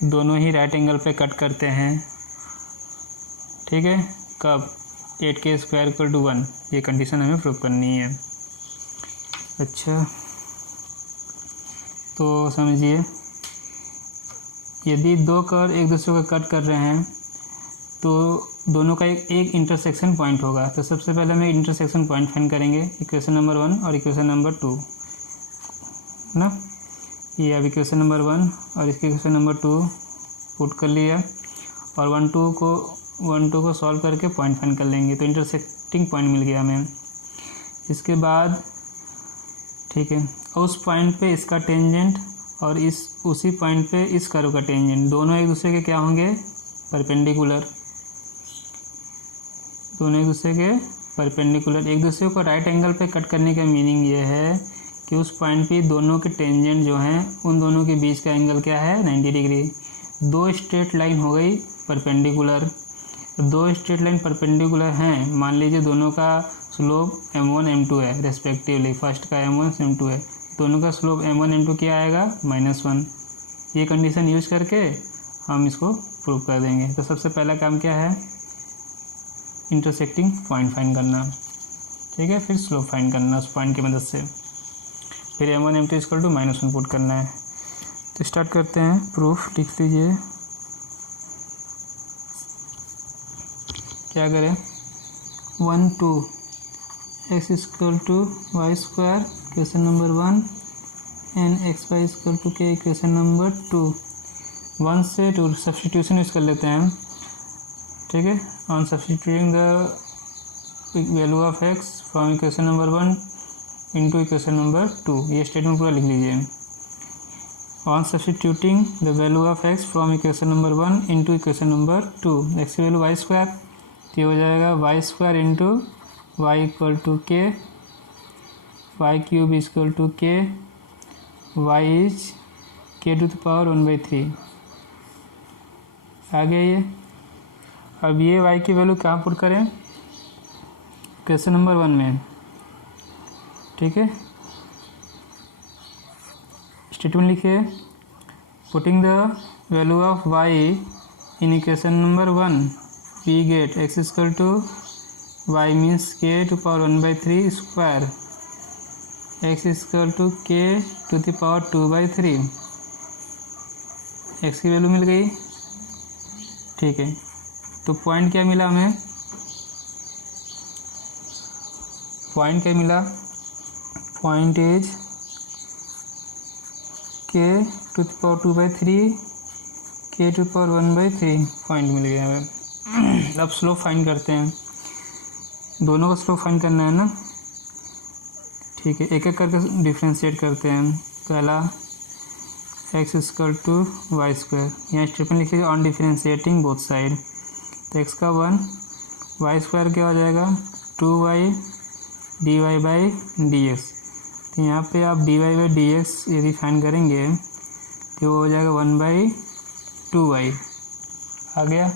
दोनों ही राइट एंगल पे कट करते हैं। ठीक है, कब 8k स्क्वायर इक्वल टू 1, ये कंडीशन हमें प्रूव करनी है। अच्छा, तो समझिए, यदि दो कर्व एक दूसरे को कट कर रहे हैं तो दोनों का एक इंटरसेक्शन पॉइंट होगा। तो सबसे पहले हम एक इंटरसेक्शन पॉइंट फाइंड करेंगे, इक्वेशन नंबर 1 और इक्वेशन नंबर 2 ना। ये अब इक्वेशन नंबर 1 और इसके इक्वेशन नंबर 2 पुट कर लिया, और 1 2 को सॉल्व करके पॉइंट फाइंड कर लेंगे। तो इंटरसेक्टिंग पॉइंट मिल गया हमें। इसके बाद ठीक है, उस पॉइंट पे इसका टेंजेंट और उसी पॉइंट पे इस कर्व का टेंजेंट, दोनों एक दूसरे के क्या होंगे, परपेंडिकुलर। दोनों एक दूसरे के परपेंडिकुलर। एक दूसरे को राइट एंगल पे कट करने का मीनिंग ये है कि उस पॉइंट पे दोनों के टेंजेंट जो हैं उन दोनों के बीच का एंगल क्या है, 90 डिग्री। दो स्ट्रेट लाइन हो गई परपेंडिकुलर। दो स्ट्रेट लाइन परपेंडिकुलर हैं, मान लीजिए दोनों का स्लोप m1 m2 है रेस्पेक्टिवली। फर्स्ट का m1 m2 है, दोनों का स्लोप m1 m2 क्या आएगा, -1। ये कंडीशन यूज करके हम इसको प्रूव कर देंगे। तो सबसे पहला काम क्या है, इंटरसेक्टिंग पॉइंट फाइंड करना। ठीक है, फिर स्लोप फाइंड करना उस पॉइंट की मदद से, फिर m1 m2 equal to -1 put करना है। तो स्टार्ट करते हैं, प्रूफ लिख लीजिए। क्या करें, 1 2 x equal to y square equation number 1 and x y equal to k equation number 2। 1 से 2 सब्स्टिट्यूशन यूज कर लेते हैं। ठीक है, on substituting the value of x from equation number 1 into equation number 2। ये स्टेटमेंट पूरा लिख लीजिए। On substituting the value of x from equation number 1 into equation number 2, x की वैल्यू वाई स्क्वायर, तो ये हो जाएगा y square into y equal to k, y cube equal to k, y is k to the power 1/3 आ गया ये। अब ये y की वैल्यू कहाँ पुट करें, क्वेश्चन नंबर 1 में। ठीक है, स्टेटमेंट लिखिए, putting the value of y in equation number 1 we get x equal to y means k to power 1/3 square, x equal to k to the power 2/3। x की value मिल गई। ठीक है, तो पॉइंट क्या मिला हमें, पॉइंट क्या मिला, point is k to the power 2/3 k to power 1/3 point मिल गया हमें। अब स्लोप फाइंड करते हैं, दोनों का स्लोप फाइंड करना है ना। ठीक है, एक एक करके डिफ्रेंशिएट करते हैं। पहला x equal to y square, यहाँ स्टेटमेंट लिखिएगा ऑन डिफ्रेंशिएटिंग बोथ साइड। तो x का 1, वाई स्क्वायर क्या हो जाएगा 2y dy/dx। तो यहाँ पे आप dy/dx यदि फाइंड करेंगे तो वो हो जाएगा 1/2y। आ गया।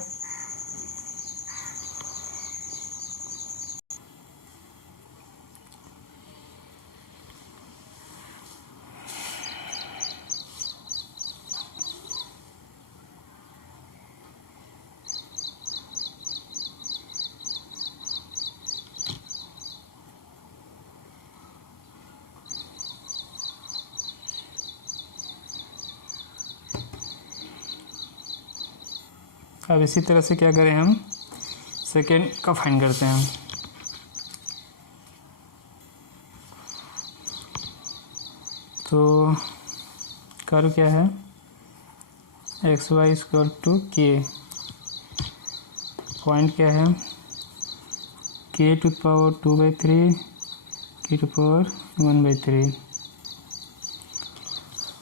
अब इसी तरह से क्या करें, हम सेकेंड का फाइंड करते हैं। तो कर्व क्या है xy equal to k, point क्या है k to power 2/3 k to power 1/3।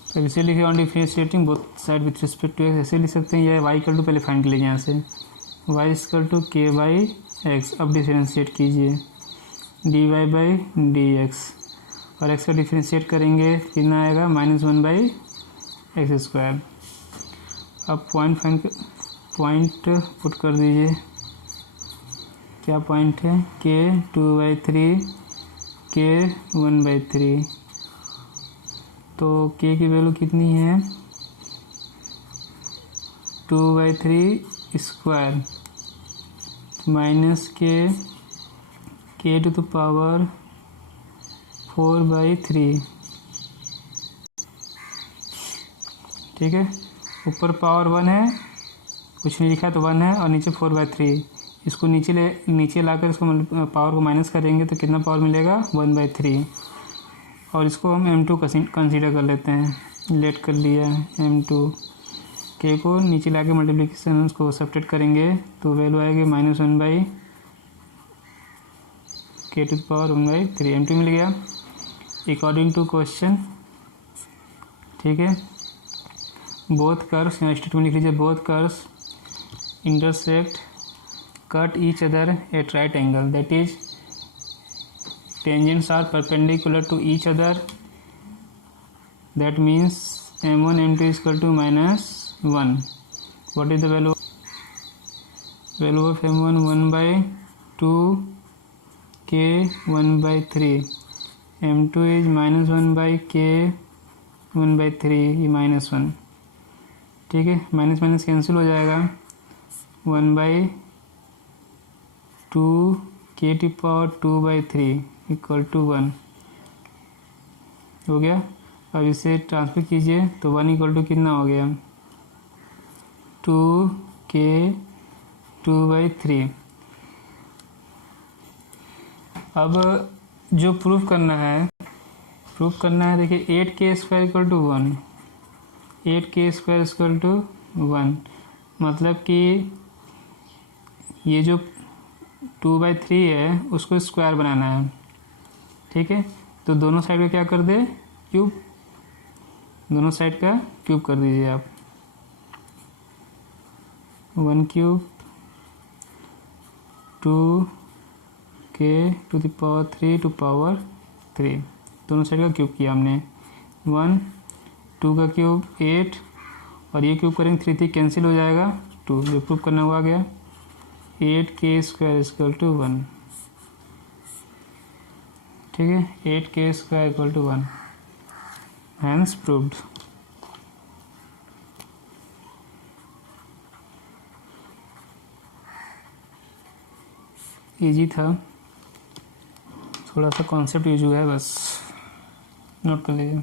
तो इसे लिखे on differentiating both side with respect to x, ऐसे लिख सकते हैं। या y इक्वल टू पहले फाइंड कर लीजिए यहाँ से, y इक्वल टू k/x। अब डिफरेंशिएट कीजिए dy/dx, और x का डिफरेंशिएट करेंगे कितना आएगा -1/x²। अब पॉइंट पुट कर दीजिए, क्या पॉइंट है k 2/3 k 1/3। तो k की वैल्यू कितनी है 2/3 square minus k to the power 4/3। ठीक है, ऊपर पावर 1 है, कुछ नहीं लिखा तो 1 है, और नीचे 4/3। इसको नीचे लाकर इसको पावर को माइनस करेंगे तो कितना पावर मिलेगा 1/3। और इसको हम m2 कंसीडर कर लेते हैं। लेट कर लिया m2, k को नीचे लाके मल्टीप्लिकेशन उसको सब्ट्रैक्ट करेंगे तो वैल्यू आएगी -1/k to the power 1/3। m2 मिल गया अकॉर्डिंग टू क्वेश्चन। ठीक है, बोथ कर्व्स, यहाँ स्टेटमेंट लिख लीजिए, both curves intersect cut each other at right angle, that is tangents are perpendicular to each other, that means m1 m2 is equal to -1. What is the value of m1 1/2 k 1/3, m2 is -1/k 1/3, ये -1। ठीक है, minus minus cancel हो जाएगा, 1/2 k to power 2/3 equal to 1 हो गया। अब इसे transfer कीजिए तो 1 इक्वल टू कितना हो गया 2k 2/3। अब जो प्रूफ करना है देखिए 8k² equal to 1, 8k² equal to 1, मतलब कि ये जो 2/3 है उसको स्क्वायर बनाना है। ठीक है, तो दोनों साइड का क्या कर दे क्यूब, दोनों साइड का क्यूब कर दीजिए आप। 1 cube 2k to the power 3 to power 3, दोनों साइड का क्यूब किया हमने। 1 2 का क्यूब 8, और ये क्यूब करेंगे 3 3 कैंसिल हो जाएगा 2, जो प्रूफ करना हुआ गया 8k² इक्वल टू 1। ठीक है, 8k² equal to 1, hence proved. Easy था, थोड़ा सा कॉन्सेप्ट यूज हुआ है बस, नोट कर लीजिए।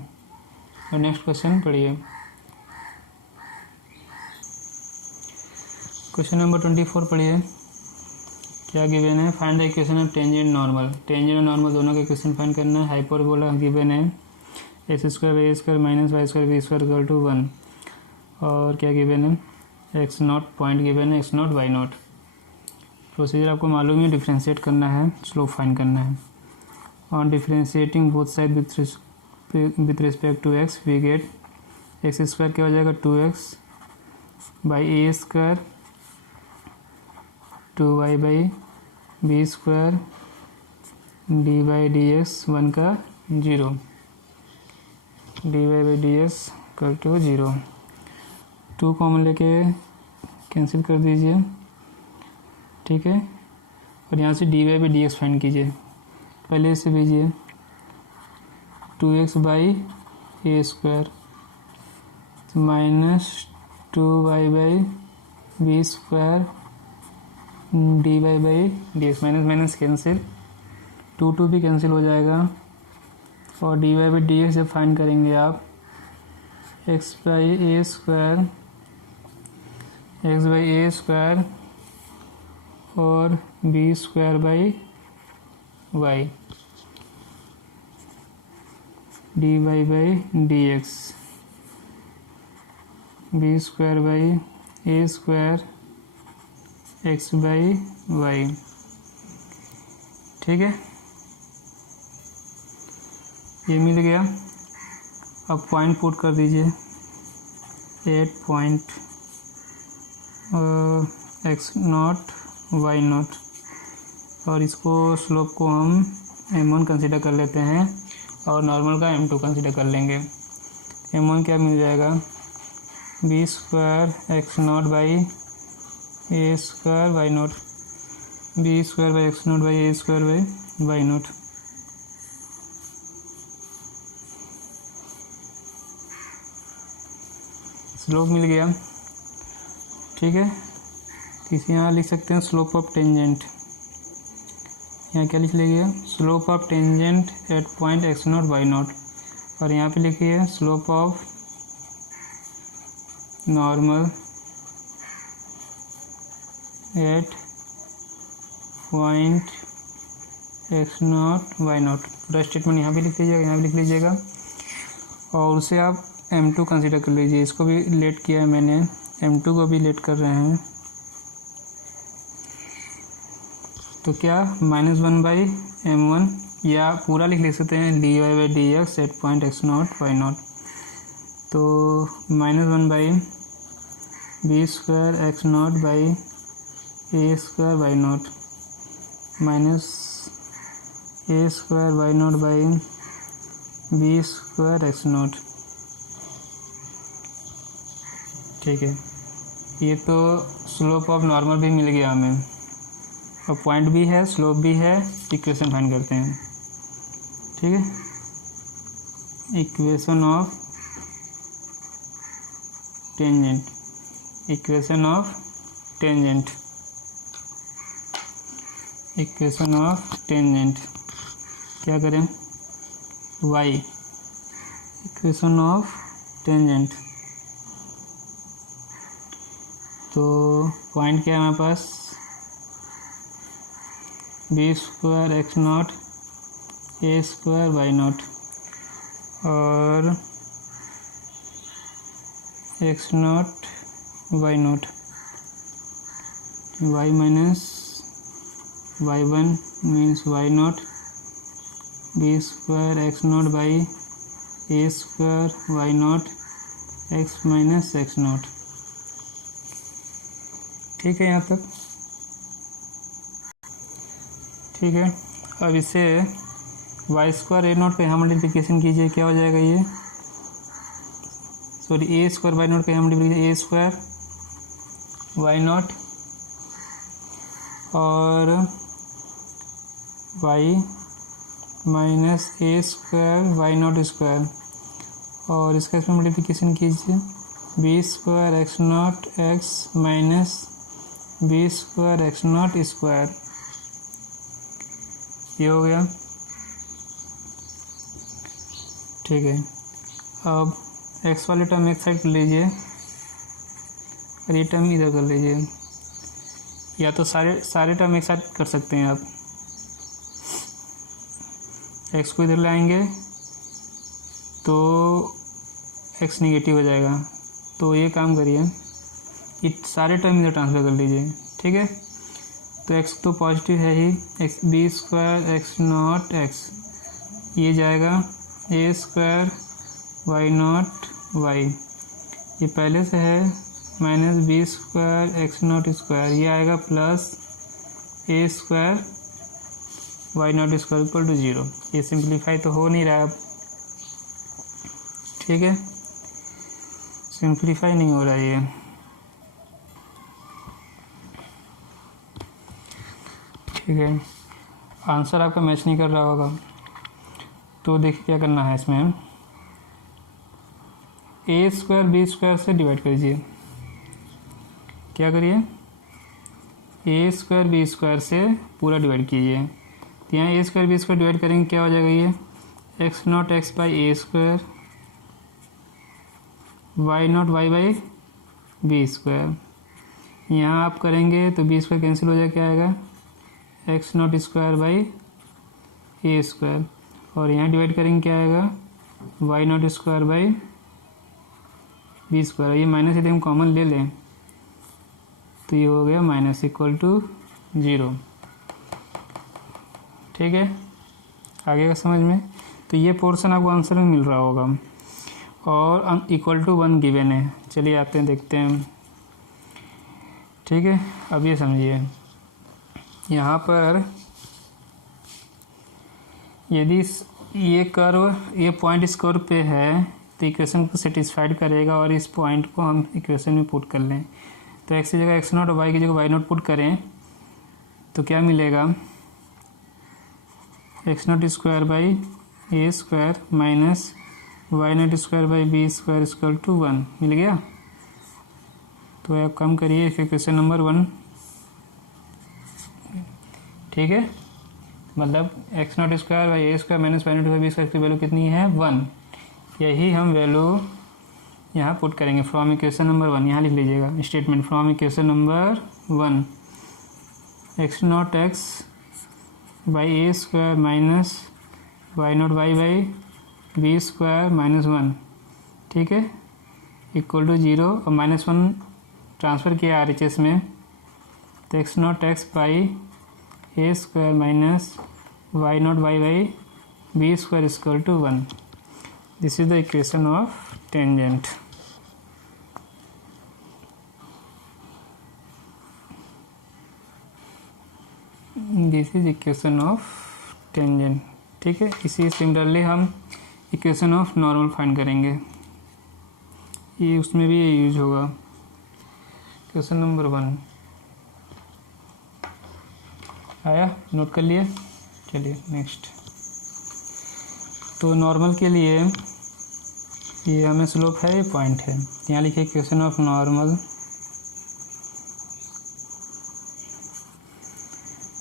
और नेक्स्ट क्वेश्चन पढ़िए, क्वेश्चन नंबर 24 पढ़िए। क्या गिवन है, find the equation of tangent normal. Tangent और नॉर्मल दोनों का इक्वेशन फाइंड करना है। हाइपरबोला गिवन है x² a² - y² b² equal to 1। और क्या गिवन है एक्स नॉट पॉइंट गिवन है, x not y naught. Procedure आपको मालूम है, डिफ्रेंशिएट करना है, स्लोप फाइंड करना है। On differentiating both side with respect to x we get x square क्या हो जाएगा 2x by A square 2y by b square d by d x 1 का 0 d y by d x equal to 0। 2 common लेके cancel कर दीजिए, ठीक है। और यहाँ से d y by d x find कीजिए। पहले इसे भेजिए 2x by A square minus 2y by b square d y by d x, minus minus cancel, 2 भी कैंसिल हो जाएगा। और d y by d x जब फाइंड करेंगे आप एक्स बाई ए स्क्वायर और b square by y d y by d x B square by A square x by y, ठीक है। ये मिल गया। अब पॉइंट पुट कर दीजिए 8 point x not y not, और इसको स्लोप को हम m1 कंसीडर कर लेते हैं और नॉर्मल का m2 कंसीडर कर लेंगे। m1 क्या मिल जाएगा B square x not by A square y not B square by x not by A square by y not. Slope मिल गया, ठीक है। इसे यहाँ लिख सकते हैं स्लोप ऑफ टेंजेंट। यहाँ क्या लिख लीजिए slope of tangent at point x not y not, और यहाँ पे लिखिए slope of normal at point x not y naught. पूरा स्टेटमेंट यहाँ भी लिख लीजिएगा, यहाँ भी लिख लीजिएगा। और उसे आप m2 कंसीडर कर लीजिए। इसको भी लेट किया है मैंने, m2 को भी लेट कर रहे हैं। तो क्या -1 बाई m1, या पूरा लिख सकते हैं d y by d x at point x not y naught. तो -1 by b square x not by A square y naught minus A square y naught by b square x not, ठीक है। ये तो slope of normal भी मिल गया हमें, और point भी है, स्लोप भी है। इक्वेशन फाइंड करते हैं, ठीक है। Equation of tangent, equation of tangent, equation of tangent क्या करें y, इक्वेशन ऑफ टेंजेंट। तो पॉइंट क्या है हमारे पास B square x not A square y not और x not y not, y minus y one means y not B square x not by A square y not x minus x not, ठीक है यहाँ तक, ठीक है। अब इसे Y square A not का यहाँ मल्टीप्लिकेशन कीजिए, क्या हो जाएगा ये, sorry A square y not का यहाँ multiplication A square y not और y minus A square y not square, और इसका इसमें मल्टीप्लिकेशन कीजिए B square x not x minus B square x not square, ये हो गया, ठीक है। अब एक्स वाले टर्म एक साइड कर लीजिए और ये टर्म इधर कर लीजिए, या तो सारे टर्म एक साथ कर सकते हैं आप। एक्स को इधर लाएंगे तो एक्स नेगेटिव हो जाएगा, तो ये काम करिए ये सारे टर्म इधर ट्रांसफर कर लीजिए, ठीक है। तो x तो पॉजिटिव है ही, x B square x not x, ये जाएगा A square y not y, ये पहले से है, minus B square x not square, ये आएगा plus A square y not square equal to 0। ये सिंप्लीफाई तो हो नहीं रहा है अब, ठीक है, सिंप्लीफाई नहीं हो रहा है ये। ठीक है, आंसर आपका मैच नहीं कर रहा होगा, तो देखिए क्या करना है इसमें, ए स्क्वायर बी स्क्वायर से डिवाइड करिए। क्या करिए, ए स्क्वायर बी स्क्वायर से पूरा डिवाइड कीजिए। तो यहाँ a square b square divide करेंगे, क्या हो जाएगा, ये x not x by A square, y not y by b square. यहाँ आप करेंगे तो बी स्क्वायर कैंसिल हो जाए, क्या आएगा, x not square by A square, और यहाँ डिवाइड करेंगे क्या आएगा, y not square by b square. ये माइनस यदि हम कॉमन ले लें तो ये हो गया माइनस इक्वल टू 0, ठीक है, आगे का समझ में। तो ये पोर्शन आपको आंसर में मिल रहा होगा, और इक्वल टू 1 गिवन है। चलिए आते हैं, देखते हैं, ठीक है। अब ये समझिए, यहाँ पर यदि ये कर्व, ये पॉइंट इस कर्व पे है तो इक्वेशन को सेटिस्फाइड करेगा, और इस पॉइंट को हम इक्वेशन में पुट कर लें। तो एक्स की जगह एक्स नॉट और वाई की जगह वाई नॉट पुट करें तो क्या मिलेगा, x not square by A square minus y not square by b square equal to 1 मिल गया। तो आप कम करिए इक्वेशन नंबर 1, ठीक है, मतलब x not square by A square minus y naught by b square की वैल्यू कितनी है, 1। यही हम वैल्यू यहाँ पुट करेंगे फ्रॉम इक्वेशन नंबर 1। यहाँ लिख लीजिएगा statement from equation number 1, x not x by A square minus y not y by b square minus 1, ठीक है, इक्वल टू 0, और -1 ट्रांसफ़र किया आर एच एस में, तो x not x by A square minus y not y by b square equal to 1। This is the equation of tangent. This is equation of tangent, ठीक है। इसी similarly हम equation of normal find करेंगे, ये उसमें भी ये use होगा। क्वेश्चन नंबर 1 आया, नोट कर लिए। चलिए नेक्स्ट, तो नॉर्मल के लिए ये हमें स्लोप है, ये पॉइंट है, यहाँ लिखिए equation of normal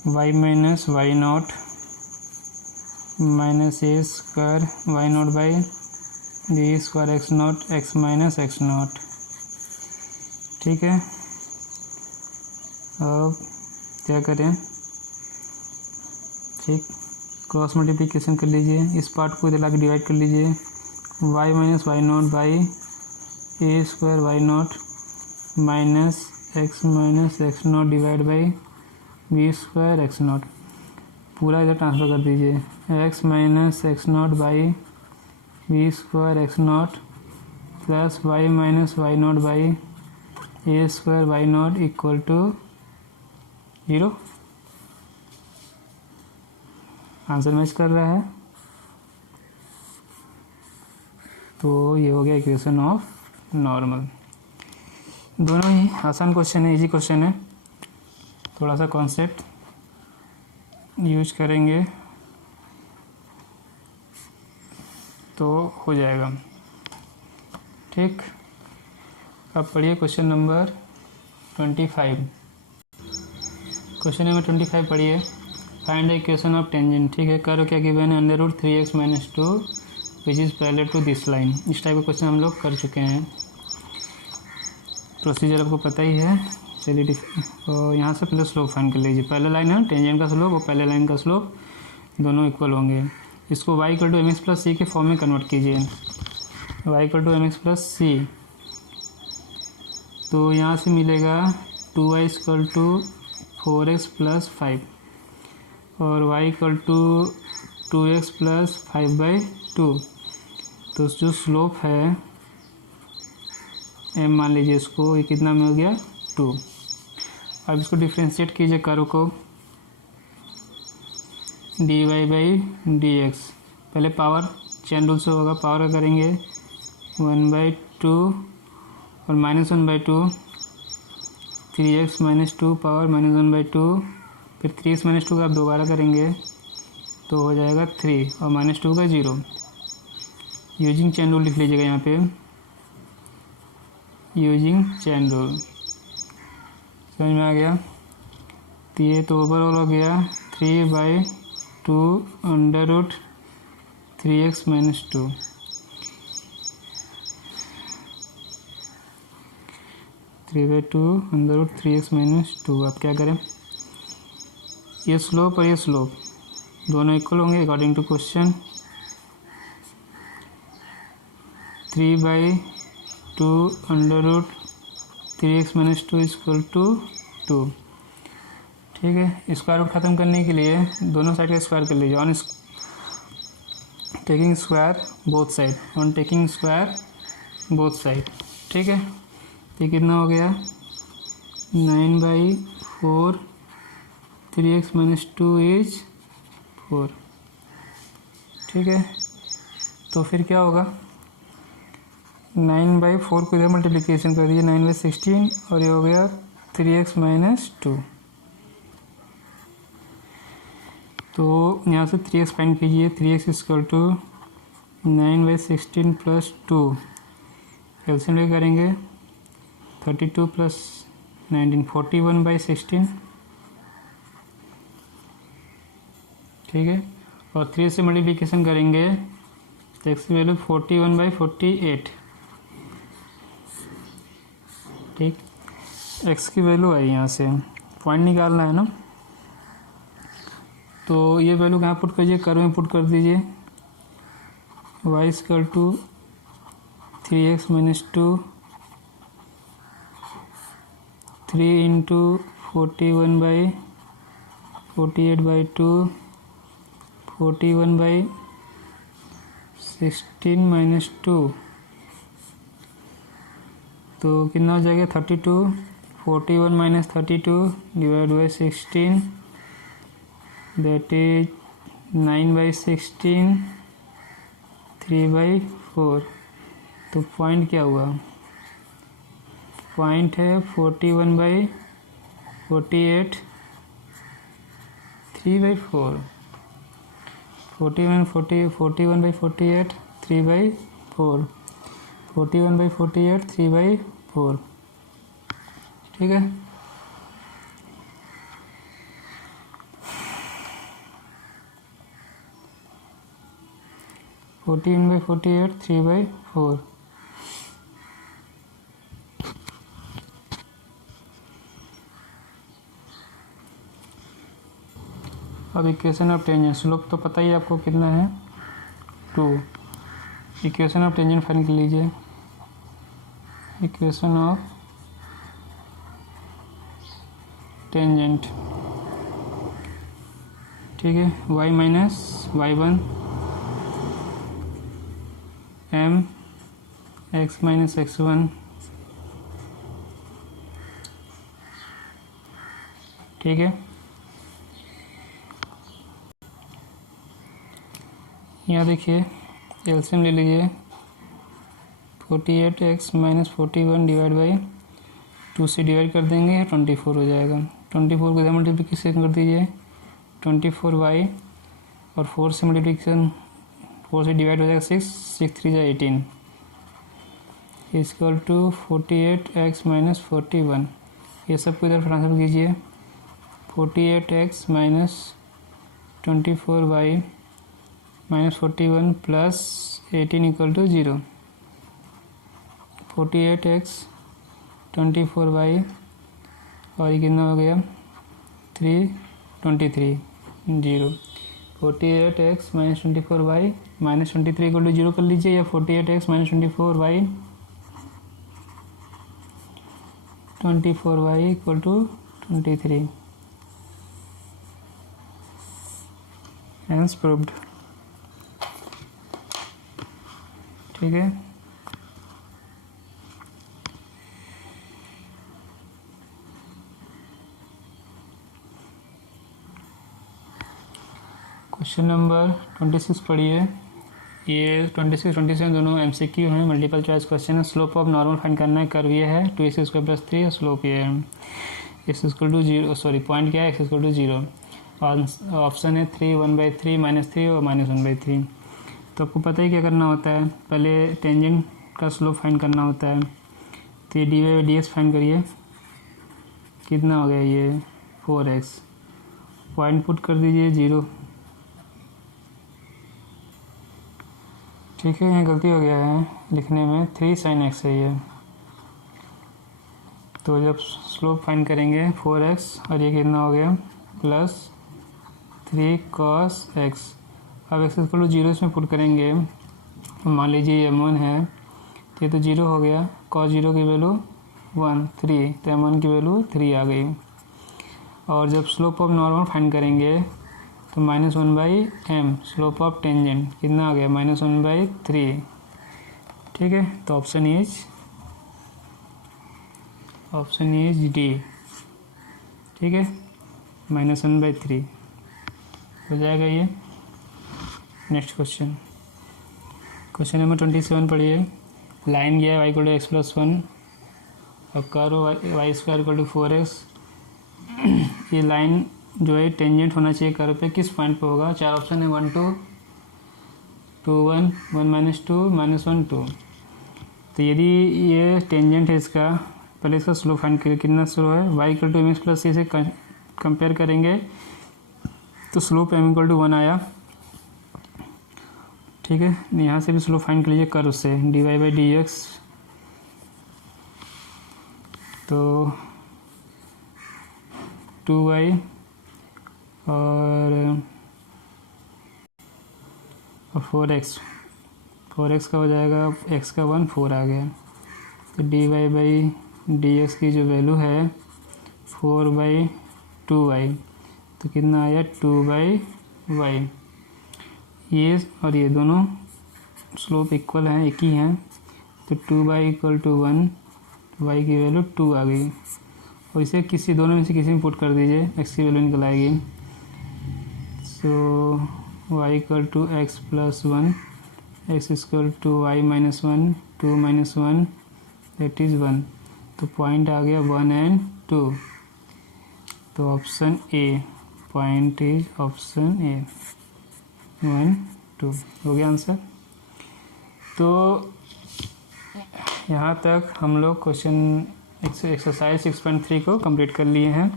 y minus y naught minus A square y naught by b square x not x minus x not, ठीक है। अब क्या करें, ठीक, क्रॉस मल्टीप्लिकेशन कर लीजिए, इस पार्ट को इधर लाके डिवाइड कर लीजिए, y minus y naught by A square y naught minus x naught divide by b square x naught, पूरा इधर ट्रांसफ़र कर दीजिए, x minus x not by b square x naught plus y minus y naught by A square y naught equal to 0। Answer match कर रहा है, तो ये हो गया इक्वेशन ऑफ नॉर्मल। दोनों ही आसान क्वेश्चन है, इजी क्वेश्चन है, थोड़ा सा कॉन्सेप्ट यूज करेंगे तो हो जाएगा, ठीक। अब पढ़िए क्वेश्चन नंबर 25। क्वेश्चन नंबर 25 पढ़िए, find the equation of tangent, ठीक है। करो क्या गिवन है, √3x - 2 which is parallel to this line. इस टाइप का क्वेश्चन हम लोग कर चुके हैं, प्रोसीजर आपको पता ही है। चलिए, तो यहाँ से पहले स्लोप फाइंड कर लीजिए। पहले लाइन है टेंजेंट का स्लोप और पहले लाइन का स्लोप दोनों इक्वल होंगे। इसको y = mx + c के फॉर्म में कन्वर्ट कीजिए, y = mx + c, तो यहाँ से मिलेगा 2y equal to 4x plus 5 और y equal to 2x plus 5/2। तो जो स्लोप है m मान लीजिए इसको, ये कितना में हो गया 2। अब इसको डिफ्रेंशिएट कीजिए कर्व को, dy/dx। पहले पावर चेन रूल से होगा, पावर का करेंगे 1/2 और -1/2, 3x - 2 पावर -1/2, फिर 3x - 2 का आप दोबारा करेंगे तो हो जाएगा 3 और -2 का 0। यूजिंग चेन रूल लिख लीजिएगा यहाँ पे, यूजिंग चेन रूल। समझ में आ गया? तो ये तो ओवरऑल हो गया 3/2 under root 3x - 2। Under root 3x - 2। अब क्या करें, ये स्लोप और ये स्लोप दोनों इक्वल होंगे according to question. 3/2 under root 3x - 2 equal to 2। ठीक है, स्क्वायर रूट ख़त्म करने के लिए दोनों साइड का स्क्वायर कर लीजिए, on taking square both side, on taking square both side. ठीक है, ये कितना हो गया 9/4, 3x - 2 इज 4। ठीक है, तो फिर क्या होगा, 9/4 को इधर मल्टीप्लिकेशन कर दीजिए 9/16 और ये हो गया 3x - 2। तो यहाँ से 3x फाइंड कीजिए, 3x equal to 9/16 plus 2, LCM लेके करेंगे 32 प्लस 19, 41/16। ठीक है, और 3 से मल्टीप्लिकेशन करेंगे तो एक्स की वैल्यू 41/48। ठीक, एक्स की वैल्यू आई, यहाँ से पॉइंट निकालना है ना, तो ये वैल्यू कहाँ पुट कीजिए, कर्व में पुट कर दीजिए। y equal to 3x - 2, 3 into 41/48/2, 41/16 - 2, तो कितना हो जाएगा 32। 41 - 32 डिवाइड बाई 16, दैट इज 9/16, 3/4। तो पॉइंट क्या हुआ, पॉइंट है 41/48, 3/4। 41/48, 3/4, 41/48, 3/4। ठीक है, (14/48, 3/4). अब इक्वेशन ऑफ टेंजेंट, स्लोप तो पता ही आपको कितना है 2। इक्वेशन ऑफ टेंजेंट फाइंड कर लीजिए, इक्वेशन ऑफ टेंजेंट। ठीक है, y - y1 m x - x1। ठीक है, यहाँ देखिए एलसीएम ले लीजिए, 48x - 41 डिवाइड बाई 2 से डिवाइड कर देंगे 24 हो जाएगा। 24 को इधर मल्टीप्लिकेशन कर दीजिए, 24y और 4 से मल्टीप्लिकेशन 4 से डिवाइड हो जाएगा 6, 6 3 जा 18 इक्वल टू 48x - 41। ये सब को इधर ट्रांसफर कीजिए, 48x - 24y - 41 plus 18 equal to 0। 48x 24y और ये कितना हो गया 323 0। 48x - 24y - 23 इक्वल टू 0 कर लीजिए, या 48x - 24y 24y = 23। Hence proved। ठीक है, क्वेश्चन नंबर 26 पढ़िए। ये 26 27 दोनों MCQ हैं, मल्टीपल चॉइस क्वेश्चन है। स्लोप ऑफ नॉर्मल फाइंड करना है, कर्व ये है 2x² + 3, स्लोप ये है x = 0, सॉरी पॉइंट क्या है x = 0। ऑप्शन है 3, 1/3, -3 और -1/3। तो आपको पता ही क्या करना होता है, पहले टेंजेंट का स्लोप फाइंड करना होता है। तो ये dy/dx फाइंड करिए, कितना हो गया ये 4x, पॉइंट पुट कर दीजिए 0। ठीक है, यहाँ गलती हो गया है लिखने में, 3 sin x है ये। तो जब स्लोप फाइंड करेंगे 4x और ये कितना हो गया +3 cos x। अब x = 0 इसमें पुट करेंगे, मान लीजिए m1 है तो ये तो 0 हो गया, cos 0 की वैल्यू 1, 3, तो m1 की वैल्यू 3 आ गई। और जब स्लोप ऑफ नॉर्मल फाइंड करेंगे तो -1/m, स्लोप ऑफ टेंजेंट कितना आ गया -1/3। ठीक है, तो ऑप्शन इज डी। ठीक है, -1/3 हो जाएगा ये। नेक्स्ट क्वेश्चन नंबर 27 पढ़िए। लाइन गया y = x + 1, अब कर्व y² = 4x। ये लाइन जो है टेंजेंट होना चाहिए कर्व पे, किस पॉइंट पे होगा? 4 ऑप्शन है, 1 2, 2 1, 1 - 2, -1 2। तो यदि ये टेंजेंट है इसका, पहले इसका स्लोप फाइंड करिए, कितना स्लो है। y = mx + c से कंपेयर करेंगे तो स्लोप m = 1 आया। ठीक है, यहाँ से भी स्लोप फाइंड कर लीजिए कर्व से, dy/dx। तो 2y और 4x का हो जाएगा, x का 1, 4 आ गया। तो dy/dx की जो वैल्यू है 4/2y, तो कितना आया 2/y। ये और ये दोनों स्लोप इक्वल हैं, एक ही हैं, तो 2y = 1, y की वैल्यू 2 आ गई। और इसे दोनों में से किसी में पुट कर दीजिए, x की वैल्यू निकल आएगी। सो y = x + 1, x = y - 1, 2 - 1 that is 1। तो पॉइंट आ गया 1 और 2। तो option A, point is option A, 1 2 हो गया आंसर। तो यहाँ तक हम लोग क्वेश्चन एक्सरसाइज 6.3 को कंप्लीट कर लिए हैं।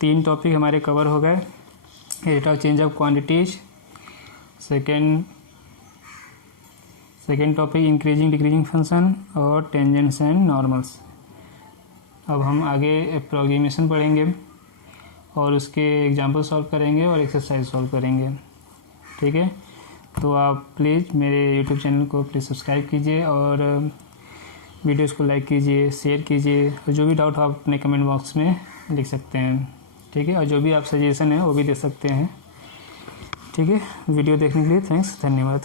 3 टॉपिक हमारे कवर हो गए, rate of change of quantities, second topic increasing decreasing function और टेंजेंट्स एंड नॉर्मल्स। अब हम आगे अप्रोक्सीमेशन पढ़ेंगे और उसके एग्जाम्पल सॉल्व करेंगे और एक्सरसाइज सॉल्व करेंगे। ठीक है, तो आप प्लीज़ मेरे यूट्यूब चैनल को प्लीज़ सब्सक्राइब कीजिए और वीडियोस को लाइक कीजिए, शेयर कीजिए, और जो भी डाउट हो आप अपने कमेंट बॉक्स में लिख सकते हैं। ठीक है, और जो भी आप सजेशन है वो भी दे सकते हैं। ठीक है, वीडियो देखने के लिए थैंक्स, धन्यवाद।